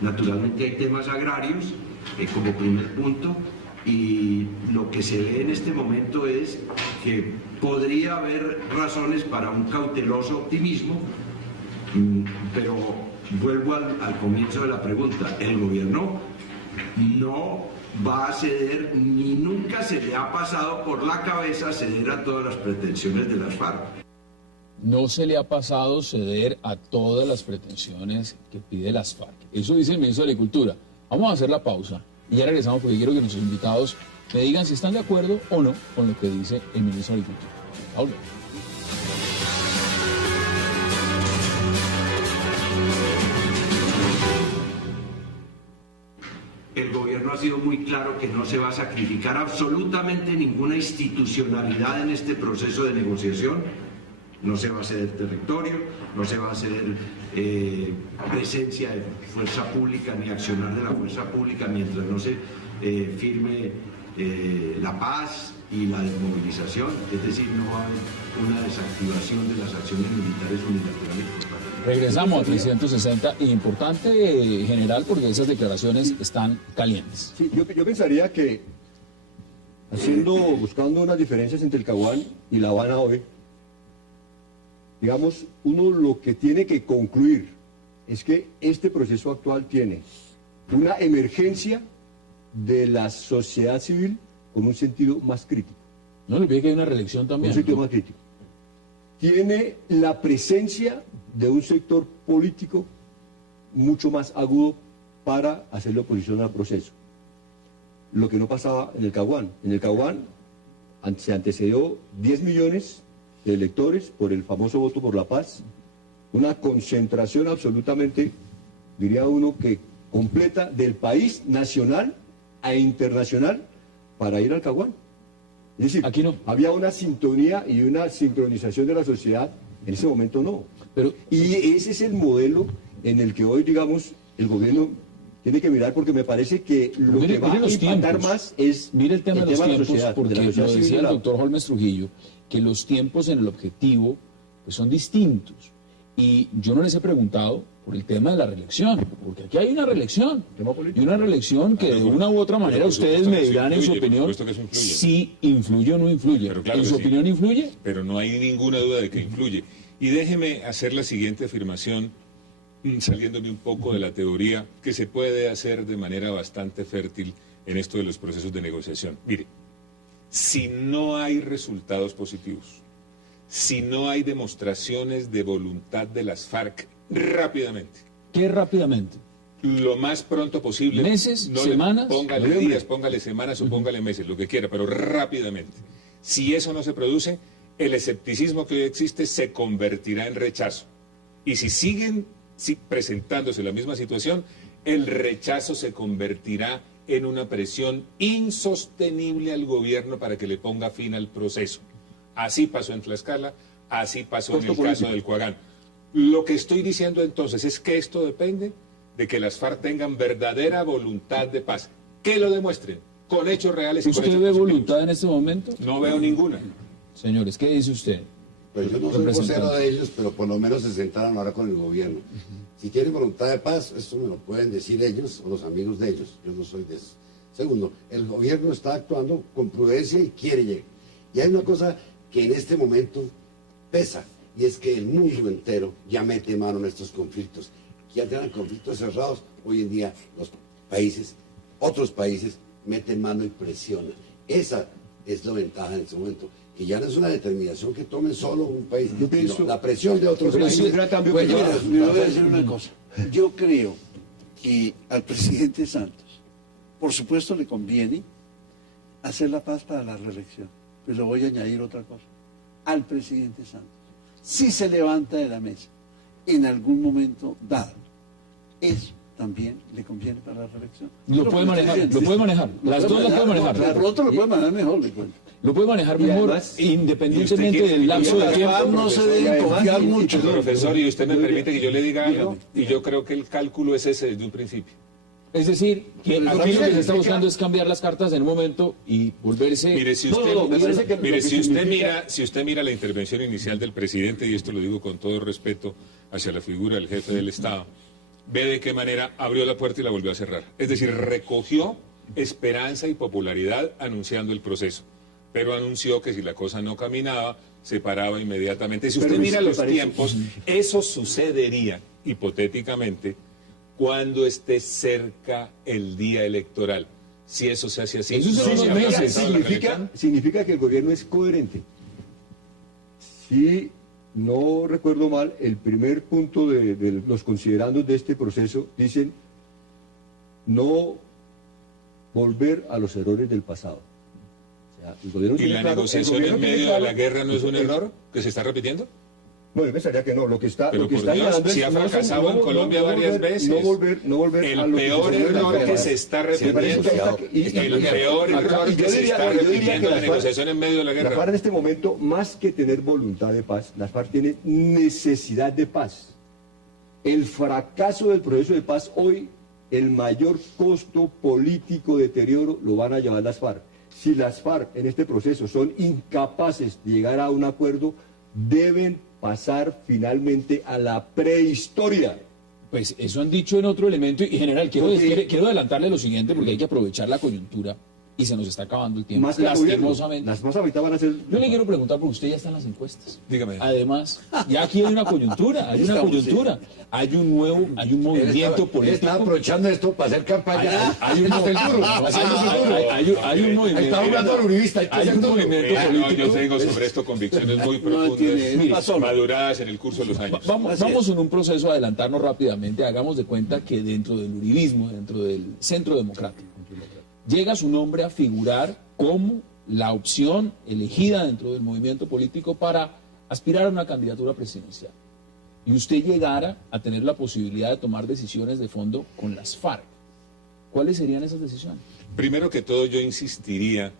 Naturalmente hay temas agrarios como primer punto, y lo que se ve en este momento es que podría haber razones para un cauteloso optimismo, pero vuelvo al comienzo de la pregunta. El gobierno no va a ceder, ni nunca se le ha pasado por la cabeza ceder a todas las pretensiones de las FARC. No se le ha pasado ceder a todas las pretensiones que pide las FARC. Eso dice el ministro de Agricultura. Vamos a hacer la pausa y ya regresamos porque quiero que nuestros invitados me digan si están de acuerdo o no con lo que dice el ministro de Agricultura. Ahora. El gobierno ha sido muy claro que no se va a sacrificar absolutamente ninguna institucionalidad en este proceso de negociación. No se va a ceder territorio, no se va a ceder presencia de fuerza pública ni accionar de la fuerza pública mientras no se firme la paz y la desmovilización. Es decir, no va a haber una desactivación de las acciones militares unilaterales por parte de... Regresamos a 360, importante, general, porque esas declaraciones están calientes. Sí, yo pensaría que buscando unas diferencias entre el Caguán y La Habana hoy, digamos, uno lo que tiene que concluir es que este proceso actual tiene una emergencia de la sociedad civil con un sentido más crítico. No le olvide que hay una reelección también. Un sentido más crítico. Tiene la presencia de un sector político mucho más agudo para hacerle oposición al proceso. Lo que no pasaba en el Caguán. En el Caguán se antecedió 10 millones de electores por el famoso voto por la paz, una concentración absolutamente, diría uno, que completa del país nacional e internacional para ir al Caguán. Es decir, aquí no. Había una sintonía y una sincronización de la sociedad, en ese momento no. Y ese es el modelo en el que hoy, digamos, el gobierno tiene que mirar, porque me parece que lo que va a impactar más es mire el tema de los de la tiempos, sociedad, porque de la sociedad lo decía civil. el doctor Holmes Trujillo, que los tiempos en el objetivo pues son distintos. Y yo no les he preguntado por el tema de la reelección, porque aquí hay una reelección, y una reelección que de una u otra manera ustedes me dirán en su opinión si influye o no influye. Pero claro ¿En su opinión influye? Pero no hay ninguna duda de que influye. Y déjeme hacer la siguiente afirmación, saliéndome un poco de la teoría, que se puede hacer de manera bastante fértil en esto de los procesos de negociación. Mire, si no hay resultados positivos, si no hay demostraciones de voluntad de las FARC rápidamente. ¿Qué rápidamente? Lo más pronto posible. ¿Meses? No ¿Semanas? Póngale días, póngale semanas o póngale meses, lo que quiera, pero rápidamente. Si eso no se produce, el escepticismo que hoy existe se convertirá en rechazo. Y si siguen presentándose la misma situación, el rechazo se convertirá en una presión insostenible al gobierno para que le ponga fin al proceso. Así pasó en Tlaxcala, así pasó en el caso del Cuagán. Lo que estoy diciendo entonces es que esto depende de que las FARC tengan verdadera voluntad de paz. Que lo demuestren con hechos reales y con hechos ¿Usted ve positivos. voluntad en este momento? No veo ninguna. Señores, ¿qué dice usted? Pues yo no soy vocero de ellos, pero por lo menos se sentaron ahora con el gobierno. Si tienen voluntad de paz, eso me lo pueden decir ellos o los amigos de ellos. Yo no soy de eso. Segundo, el gobierno está actuando con prudencia y quiere llegar. Y hay una cosa que en este momento pesa, y es que el mundo entero ya mete mano en estos conflictos. Que antes eran conflictos cerrados, hoy en día los países, otros países, meten mano y presionan. Esa es la ventaja en este momento, que ya no es una determinación que tome solo un país, sino la presión de otros países. Pues mira, le voy a decir una cosa. Yo creo que al presidente Santos, por supuesto le conviene hacer la paz para la reelección, pero le voy a añadir otra cosa. Al presidente Santos, si se levanta de la mesa en algún momento dado, es también le conviene para la reelección. Lo puede manejar, lo puede manejar. Las dos las puede manejar. De pronto lo puede manejar mejor, le cuento. Lo puede manejar mejor, además, independientemente del lapso de tiempo. No se debe confiar mucho. Profesor, y usted me permite que yo le diga algo, y yo creo que el cálculo es ese desde un principio. Es decir, que aquí lo que se está buscando es cambiar las cartas en un momento y volverse... Mire, si usted mira la intervención inicial del presidente, y esto lo digo con todo respeto hacia la figura del jefe del Estado, ve de qué manera abrió la puerta y la volvió a cerrar. Es decir, recogió esperanza y popularidad anunciando el proceso, pero anunció que si la cosa no caminaba, se paraba inmediatamente. Si usted mira los tiempos, eso sucedería, hipotéticamente, cuando esté cerca el día electoral. Si eso se hace así, significa que el gobierno es coherente. Si no recuerdo mal, el primer punto de los considerandos de este proceso dicen no volver a los errores del pasado. O sea, el gobierno ¿Y la negociación en medio de la guerra no es un error que se está repitiendo? No, yo pensaría que no. Lo que está, pero lo que por está Dios, si ha fracasado en Colombia varias veces. No volver el peor error que se está repitiendo. El peor error que se está repitiendo en la negociación en medio de la guerra. La FARC en este momento, más que tener voluntad de paz, la FARC tiene necesidad de paz. El fracaso del proceso de paz hoy, el mayor costo político, deterioro, lo van a llevar las FARC. Si las FARC en este proceso son incapaces de llegar a un acuerdo, deben pasar finalmente a la prehistoria. Pues eso han dicho en otro elemento, y general, quiero adelantarle lo siguiente, porque hay que aprovechar la coyuntura, y se nos está acabando el tiempo, lastimosamente. Las más ahorita van a ser... Yo le quiero preguntar, porque usted ya está en las encuestas. Dígame. Además, ya aquí hay una coyuntura, hay un movimiento político. Está aprovechando esto para hacer campaña. Hay un movimiento. Está jugando al uribista. Hay un movimiento político. Yo tengo sobre esto convicciones muy profundas, maduradas en el curso de los años. Vamos en un proceso a adelantarnos rápidamente. Hagamos de cuenta que dentro del uribismo, dentro del Centro Democrático, llega su nombre a figurar como la opción elegida dentro del movimiento político para aspirar a una candidatura presidencial. Y usted llegara a tener la posibilidad de tomar decisiones de fondo con las FARC. ¿Cuáles serían esas decisiones? Primero que todo, yo insistiría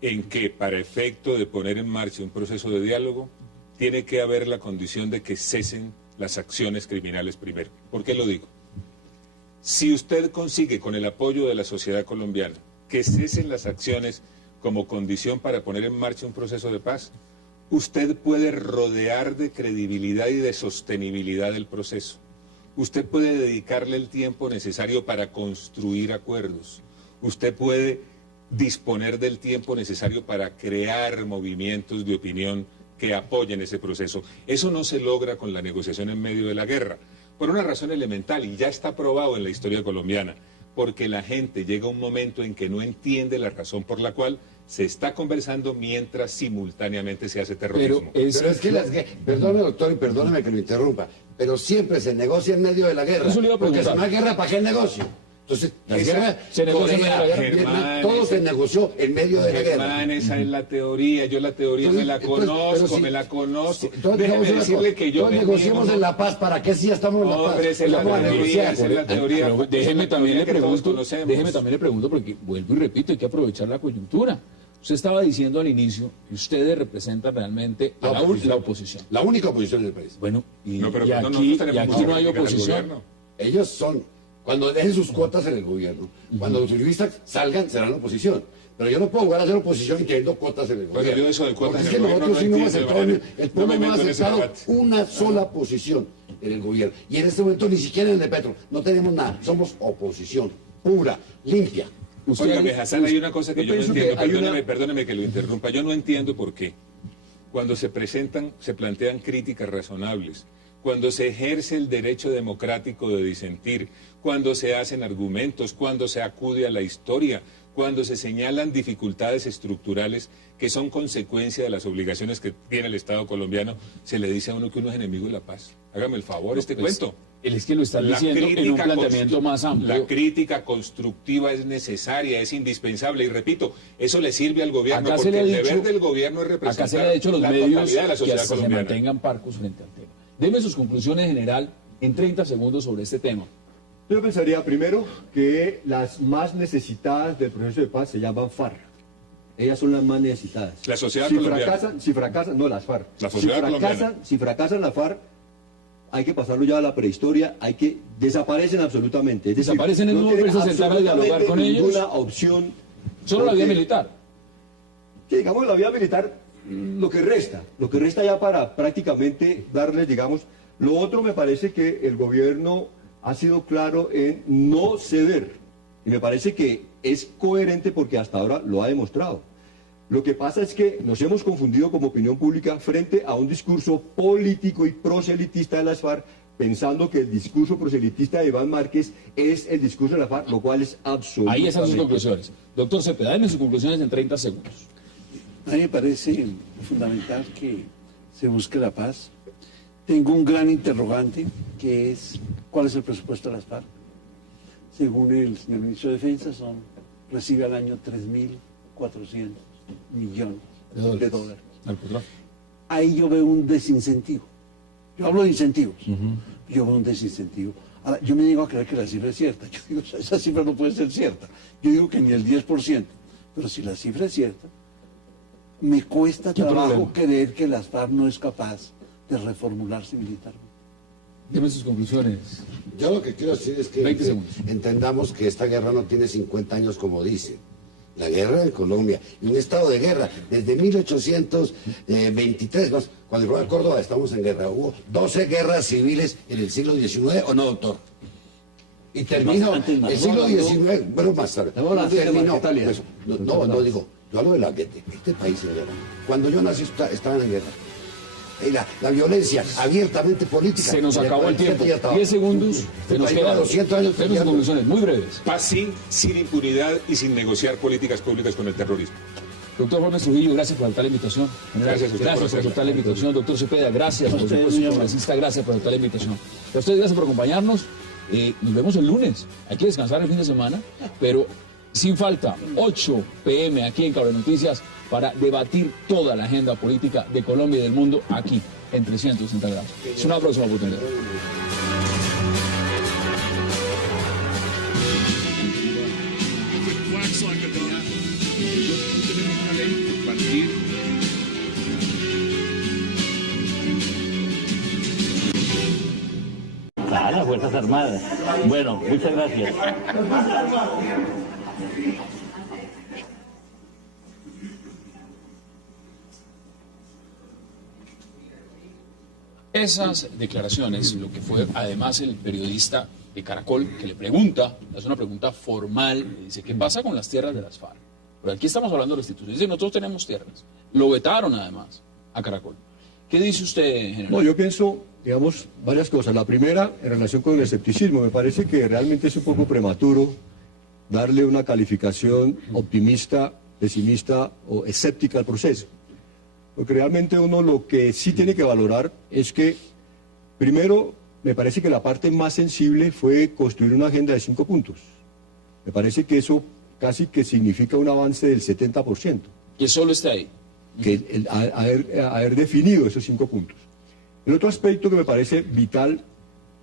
en que para efecto de poner en marcha un proceso de diálogo, tiene que haber la condición de que cesen las acciones criminales primero. ¿Por qué lo digo? Si usted consigue con el apoyo de la sociedad colombiana que cesen las acciones como condición para poner en marcha un proceso de paz, usted puede rodear de credibilidad y de sostenibilidad el proceso. Usted puede dedicarle el tiempo necesario para construir acuerdos. Usted puede disponer del tiempo necesario para crear movimientos de opinión que apoyen ese proceso. Eso no se logra con la negociación en medio de la guerra, por una razón elemental, y ya está probado en la historia colombiana, porque la gente llega a un momento en que no entiende la razón por la cual se está conversando mientras simultáneamente se hace terrorismo. Pero es que perdóneme, doctor, y perdóneme que lo interrumpa, pero siempre se negocia en medio de la guerra. Eso le iba a porque si no hay guerra, ¿para qué negocio? Entonces, todo se negoció en medio de la guerra. Germán, esa es la teoría. Yo la teoría me la conozco. Déjeme decirle que yo... negociemos en la paz. ¿Para qué si ya estamos en la paz? Esa es la teoría. Déjeme también le pregunto, porque vuelvo y repito, hay que aprovechar la coyuntura. Usted estaba diciendo al inicio que ustedes representan realmente a la oposición. La única oposición del país. Bueno, y aquí no hay oposición. Ellos son... Cuando dejen sus cuotas en el gobierno, cuando los uribistas salgan, serán oposición. Pero yo no puedo jugar a ser oposición y teniendo cuotas en el gobierno. Yo eso de cuotas porque es que nosotros sí no hemos aceptado, el pueblo no ha aceptado una sola posición en el gobierno. Y en este momento ni siquiera en el de Petro. No tenemos nada. Somos oposición pura, limpia. Óigame, Hassan, hay una cosa que yo no entiendo. Perdóneme que lo interrumpa. Yo no entiendo por qué. Cuando se plantean críticas razonables, cuando se ejerce el derecho democrático de disentir, cuando se hacen argumentos, cuando se acude a la historia, cuando se señalan dificultades estructurales que son consecuencia de las obligaciones que tiene el Estado colombiano, se le dice a uno que uno es enemigo de la paz. Hágame el favor, cuento. Él es que lo está diciendo en un planteamiento más amplio. La crítica constructiva es necesaria, es indispensable, y repito, eso le sirve al gobierno, porque el deber del gobierno es representar acá se le ha dicho los medios de la sociedad que colombiana. Se mantengan parcos frente al tema. Deme sus conclusiones, general, en 30 segundos sobre este tema. Yo pensaría primero que las más necesitadas del proceso de paz se llaman FARC. Ellas son las más necesitadas. La sociedad colombiana. Si fracasan, no las FARC. La sociedad colombiana. Si fracasan las FARC, hay que pasarlo ya a la prehistoria, desaparecen absolutamente. Es decir, desaparecen en no volverse a sentar a dialogar con ellos. Ninguna opción. Solo la vía militar. Sí, digamos la vía militar, lo que resta ya para prácticamente darles, digamos, lo otro me parece que el gobierno ha sido claro en no ceder, y me parece que es coherente porque hasta ahora lo ha demostrado. Lo que pasa es que nos hemos confundido como opinión pública frente a un discurso político y proselitista de las FARC, pensando que el discurso proselitista de Iván Márquez es el discurso de la FARC, lo cual es absolutamente... Ahí están sus conclusiones. Doctor Cepeda, denme sus conclusiones en 30 segundos. A mí me parece fundamental que se busque la paz. Tengo un gran interrogante, que es ¿cuál es el presupuesto de las FARC? Según el señor ministro de Defensa, recibe al año 3.400 millones de dólares. Ahí yo veo un desincentivo. Yo hablo de incentivos. Yo veo un desincentivo. Ahora, yo me niego a creer que la cifra es cierta. Yo digo, esa cifra no puede ser cierta. Yo digo que ni el 10%. Pero si la cifra es cierta, me cuesta trabajo creer que las FARC no es capaz de reformularse militarmente. Deme sus conclusiones. Yo lo que quiero decir es que entendamos que esta guerra no tiene 50 años como dicen. La guerra en Colombia, y un estado de guerra, desde 1823, cuando llegó a Córdoba estamos en guerra. Hubo 12 guerras civiles en el siglo XIX, ¿o no, doctor? Y terminó el siglo XIX, bueno, más tarde. Terminó. No, digo, yo hablo de este país en guerra. Cuando yo nací estaban en guerra. La violencia abiertamente política. Se nos acabó el tiempo. 10 segundos. Se nos quedan 200 años. Tenemos conclusiones muy breves. Paz sin impunidad y sin negociar políticas públicas con el terrorismo. Doctor Jorge Trujillo, gracias por aceptar la invitación. Gracias por aceptar la invitación. Doctor Cepeda, gracias por ser congresista, gracias por aceptar la invitación. A ustedes, gracias por acompañarnos. Nos vemos el lunes. Hay que descansar el fin de semana, pero sin falta, 8 p.m. aquí en Cable Noticias, para debatir toda la agenda política de Colombia y del mundo aquí en 360 grados. Es una próxima oportunidad. Claro, las Fuerzas Armadas. Bueno, muchas gracias. Esas declaraciones, lo que fue además el periodista de Caracol, que le pregunta, es una pregunta formal, le dice, ¿qué pasa con las tierras de las FARC? Pero aquí estamos hablando de restitución. Dice, nosotros tenemos tierras. Lo vetaron además a Caracol. ¿Qué dice usted, general? No, yo pienso, digamos, varias cosas. La primera, en relación con el escepticismo, me parece que realmente es un poco prematuro darle una calificación optimista, pesimista o escéptica al proceso. Porque realmente uno lo que sí tiene que valorar es que, primero, me parece que la parte más sensible fue construir una agenda de 5 puntos. Me parece que eso casi que significa un avance del 70%. Que solo está ahí. Que haber definido esos 5 puntos. El otro aspecto que me parece vital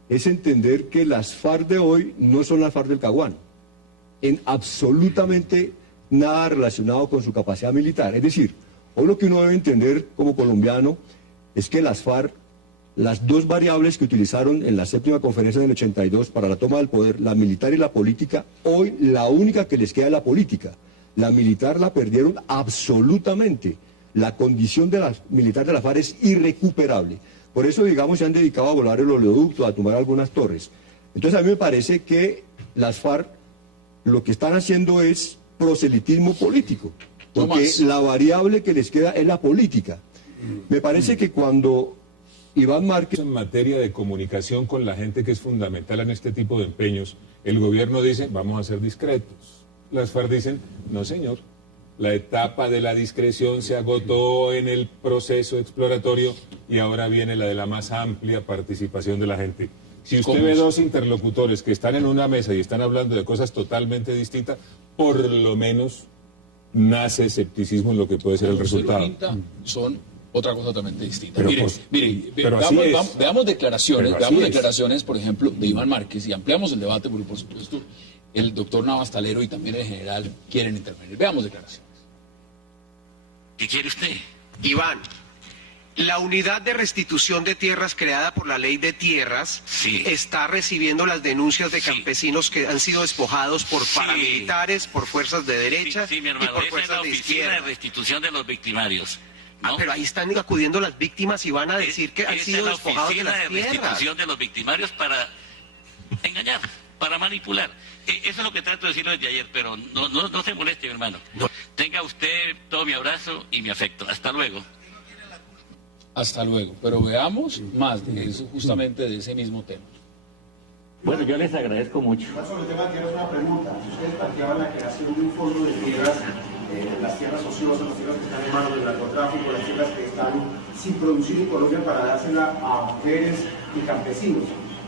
es entender que las FARC de hoy no son las FARC del Caguán, en absolutamente nada relacionado con su capacidad militar. Es decir, hoy lo que uno debe entender como colombiano es que las FARC, las dos variables que utilizaron en la 7ª conferencia del 82 para la toma del poder, la militar y la política, hoy la única que les queda es la política. La militar la perdieron absolutamente. La condición de la militar de la FARC es irrecuperable. Por eso, digamos, se han dedicado a volar el oleoducto, a tumbar algunas torres. Entonces, a mí me parece que las FARC lo que están haciendo es proselitismo político. Porque la variable que les queda es la política. Me parece que cuando Iván Márquez... En materia de comunicación con la gente, que es fundamental en este tipo de empeños, el gobierno dice, vamos a ser discretos. Las FARC dicen, no señor, la etapa de la discreción se agotó en el proceso exploratorio y ahora viene la de la más amplia participación de la gente. Si usted ve dos interlocutores que están en una mesa y están hablando de cosas totalmente distintas, por lo menos nace escepticismo en lo que puede ser el resultado. Son otra cosa totalmente distinta. Pero, veamos declaraciones, por ejemplo, de Iván Márquez, y ampliamos el debate porque, por supuesto, el doctor Navas Talero y también el general quieren intervenir. Veamos declaraciones. ¿Qué quiere usted? Iván, la unidad de restitución de tierras creada por la ley de tierras está recibiendo las denuncias de campesinos que han sido despojados por paramilitares, por fuerzas de derecha mi hermano, y por esa fuerzas es la de oficina izquierda. de restitución de los victimarios. ¿no? Pero ahí están acudiendo las víctimas y van a decir que han sido despojados de las Esa es la oficina de tierras. restitución de los victimarios para engañar, para manipular. Eso es lo que trato de decirlo desde ayer, pero no se moleste, mi hermano. Tenga usted todo mi abrazo y mi afecto. Hasta luego. Hasta luego. Pero veamos más de eso, justamente de ese mismo tema. Bueno, yo les agradezco mucho. Sobre el tema de tierras, una pregunta. Si ustedes planteaban la creación de un fondo de tierras, las tierras ociosas, las tierras que están en manos del narcotráfico, las tierras que están sin producir en Colombia para dársela a mujeres y campesinos,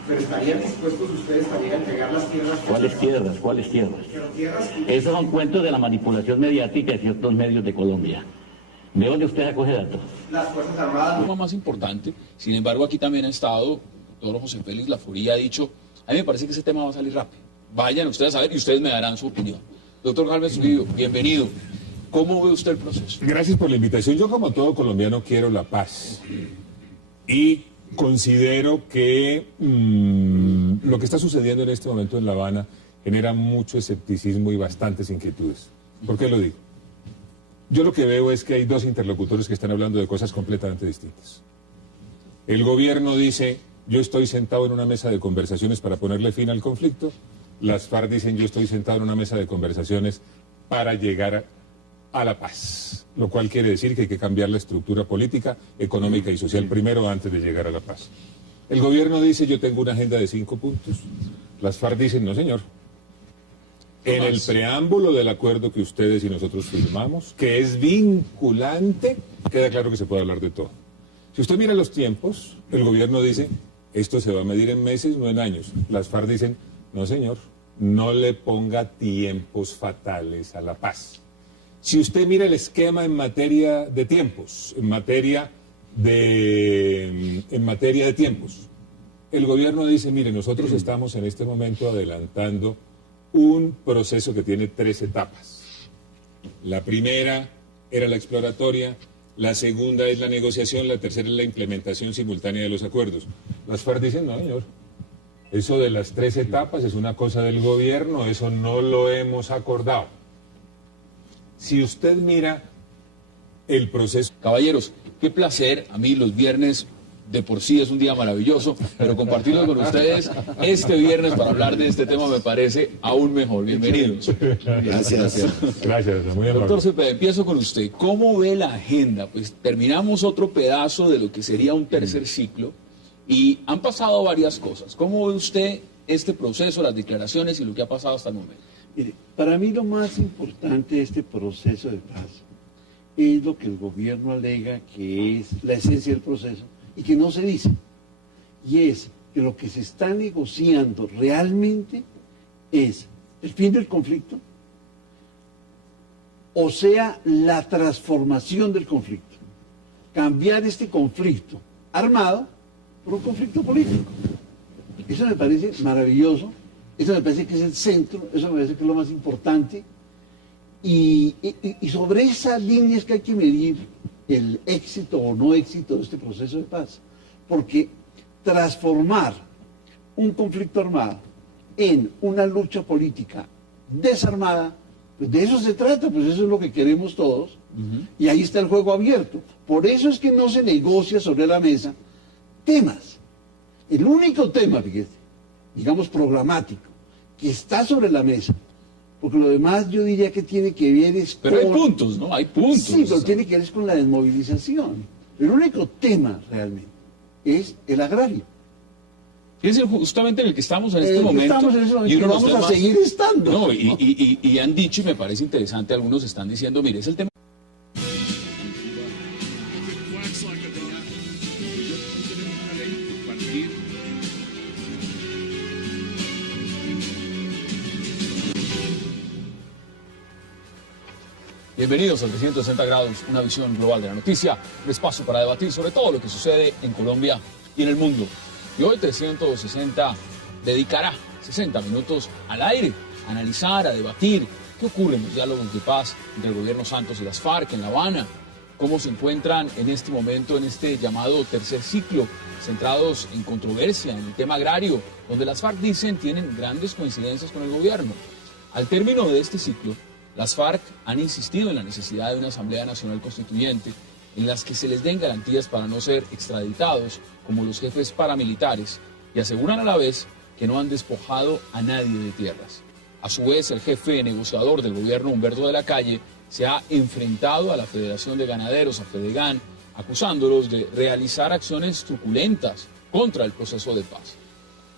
pero ¿estarían dispuestos ustedes también a entregar las tierras? ¿Cuáles tierras? ¿Cuáles tierras? Tierras. Esos son cuentos de la manipulación mediática de ciertos medios de Colombia. ¿De dónde usted acoge datos? Las Fuerzas Armadas. El tema más importante, sin embargo, aquí también ha estado el doctor José Félix Laforía, ha dicho, a mí me parece que ese tema va a salir rápido. Vayan ustedes a ver y ustedes me darán su opinión. Doctor Galvez Trujillo, bienvenido. ¿Cómo ve usted el proceso? Gracias por la invitación. Yo, como todo colombiano, quiero la paz. Y considero que lo que está sucediendo en este momento en La Habana genera mucho escepticismo y bastantes inquietudes. ¿Por qué lo digo? Yo lo que veo es que hay dos interlocutores que están hablando de cosas completamente distintas. El gobierno dice, yo estoy sentado en una mesa de conversaciones para ponerle fin al conflicto. Las FARC dicen, yo estoy sentado en una mesa de conversaciones para llegar a la paz. Lo cual quiere decir que hay que cambiar la estructura política, económica y social primero antes de llegar a la paz. El gobierno dice, yo tengo una agenda de 5 puntos. Las FARC dicen, no señor. En el preámbulo del acuerdo que ustedes y nosotros firmamos, que es vinculante, queda claro que se puede hablar de todo. Si usted mira los tiempos, el gobierno dice, esto se va a medir en meses, no en años. Las FARC dicen, no señor, no le ponga tiempos fatales a la paz. Si usted mira el esquema en materia de tiempos, en materia de tiempos, el gobierno dice, mire, nosotros estamos en este momento adelantando un proceso que tiene 3 etapas. La primera era la exploratoria, la segunda es la negociación, la tercera es la implementación simultánea de los acuerdos. Las FARC dicen, no señor, eso de las 3 etapas es una cosa del gobierno, eso no lo hemos acordado. Si usted mira el proceso... Caballeros, qué placer, a mí los viernes de por sí es un día maravilloso, pero compartirlo con ustedes este viernes para hablar de este tema me parece aún mejor. Bienvenidos. Gracias. Gracias, muy amable. Doctor Cepeda, empiezo con usted. ¿Cómo ve la agenda? Pues terminamos otro pedazo de lo que sería un tercer ciclo y han pasado varias cosas. ¿Cómo ve usted este proceso, las declaraciones y lo que ha pasado hasta el momento? Mire, para mí lo más importante de este proceso de paz es lo que el gobierno alega que es la esencia del proceso y que no se dice. Y es que lo que se está negociando realmente es el fin del conflicto, o sea, la transformación del conflicto. Cambiar este conflicto armado por un conflicto político. Eso me parece maravilloso, eso me parece que es el centro, eso me parece que es lo más importante. Y sobre esas líneas que hay que medir el éxito o no éxito de este proceso de paz. Porque transformar un conflicto armado en una lucha política desarmada, pues de eso se trata, pues eso es lo que queremos todos. Y ahí está el juego abierto. Por eso es que no se negocia sobre la mesa temas. El único tema, fíjate, digamos programático, que está sobre la mesa, porque lo demás yo diría que tiene que ver es Pero hay puntos, ¿no? Hay puntos. Sí, pero tiene que ver es con la desmovilización. El único tema realmente es el agrario. Es justamente en el que estamos en este momento. Estamos en ese momento y uno y de los vamos a temas- seguir estando. No, y han dicho, y me parece interesante, algunos están diciendo, mire, es el tema. Bienvenidos a 360 grados, una visión global de la noticia, un espacio para debatir sobre todo lo que sucede en Colombia y en el mundo. Y hoy 360 dedicará 60 minutos al aire, a analizar, a debatir qué ocurre en los diálogos de paz entre el gobierno Santos y las FARC en La Habana, cómo se encuentran en este momento en este llamado tercer ciclo, centrados en controversia, en el tema agrario, donde las FARC dicen tienen grandes coincidencias con el gobierno. Al término de este ciclo, las FARC han insistido en la necesidad de una Asamblea Nacional Constituyente en las que se les den garantías para no ser extraditados como los jefes paramilitares y aseguran a la vez que no han despojado a nadie de tierras. A su vez, el jefe negociador del gobierno, Humberto de la Calle, se ha enfrentado a la Federación de Ganaderos, a FEDEGAN, acusándolos de realizar acciones truculentas contra el proceso de paz.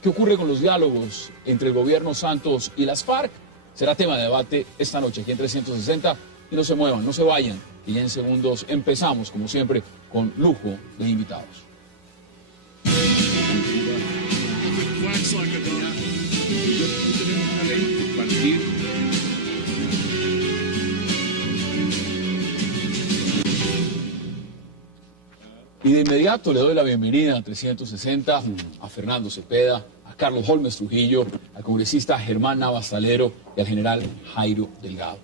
¿Qué ocurre con los diálogos entre el gobierno Santos y las FARC? Será tema de debate esta noche aquí en 360 y no se muevan, no se vayan, y ya en segundos empezamos, como siempre, con lujo de invitados. Y de inmediato le doy la bienvenida a 360 a Fernando Cepeda, a Carlos Holmes Trujillo, al congresista Germán Navas Talero y al general Jairo Delgado.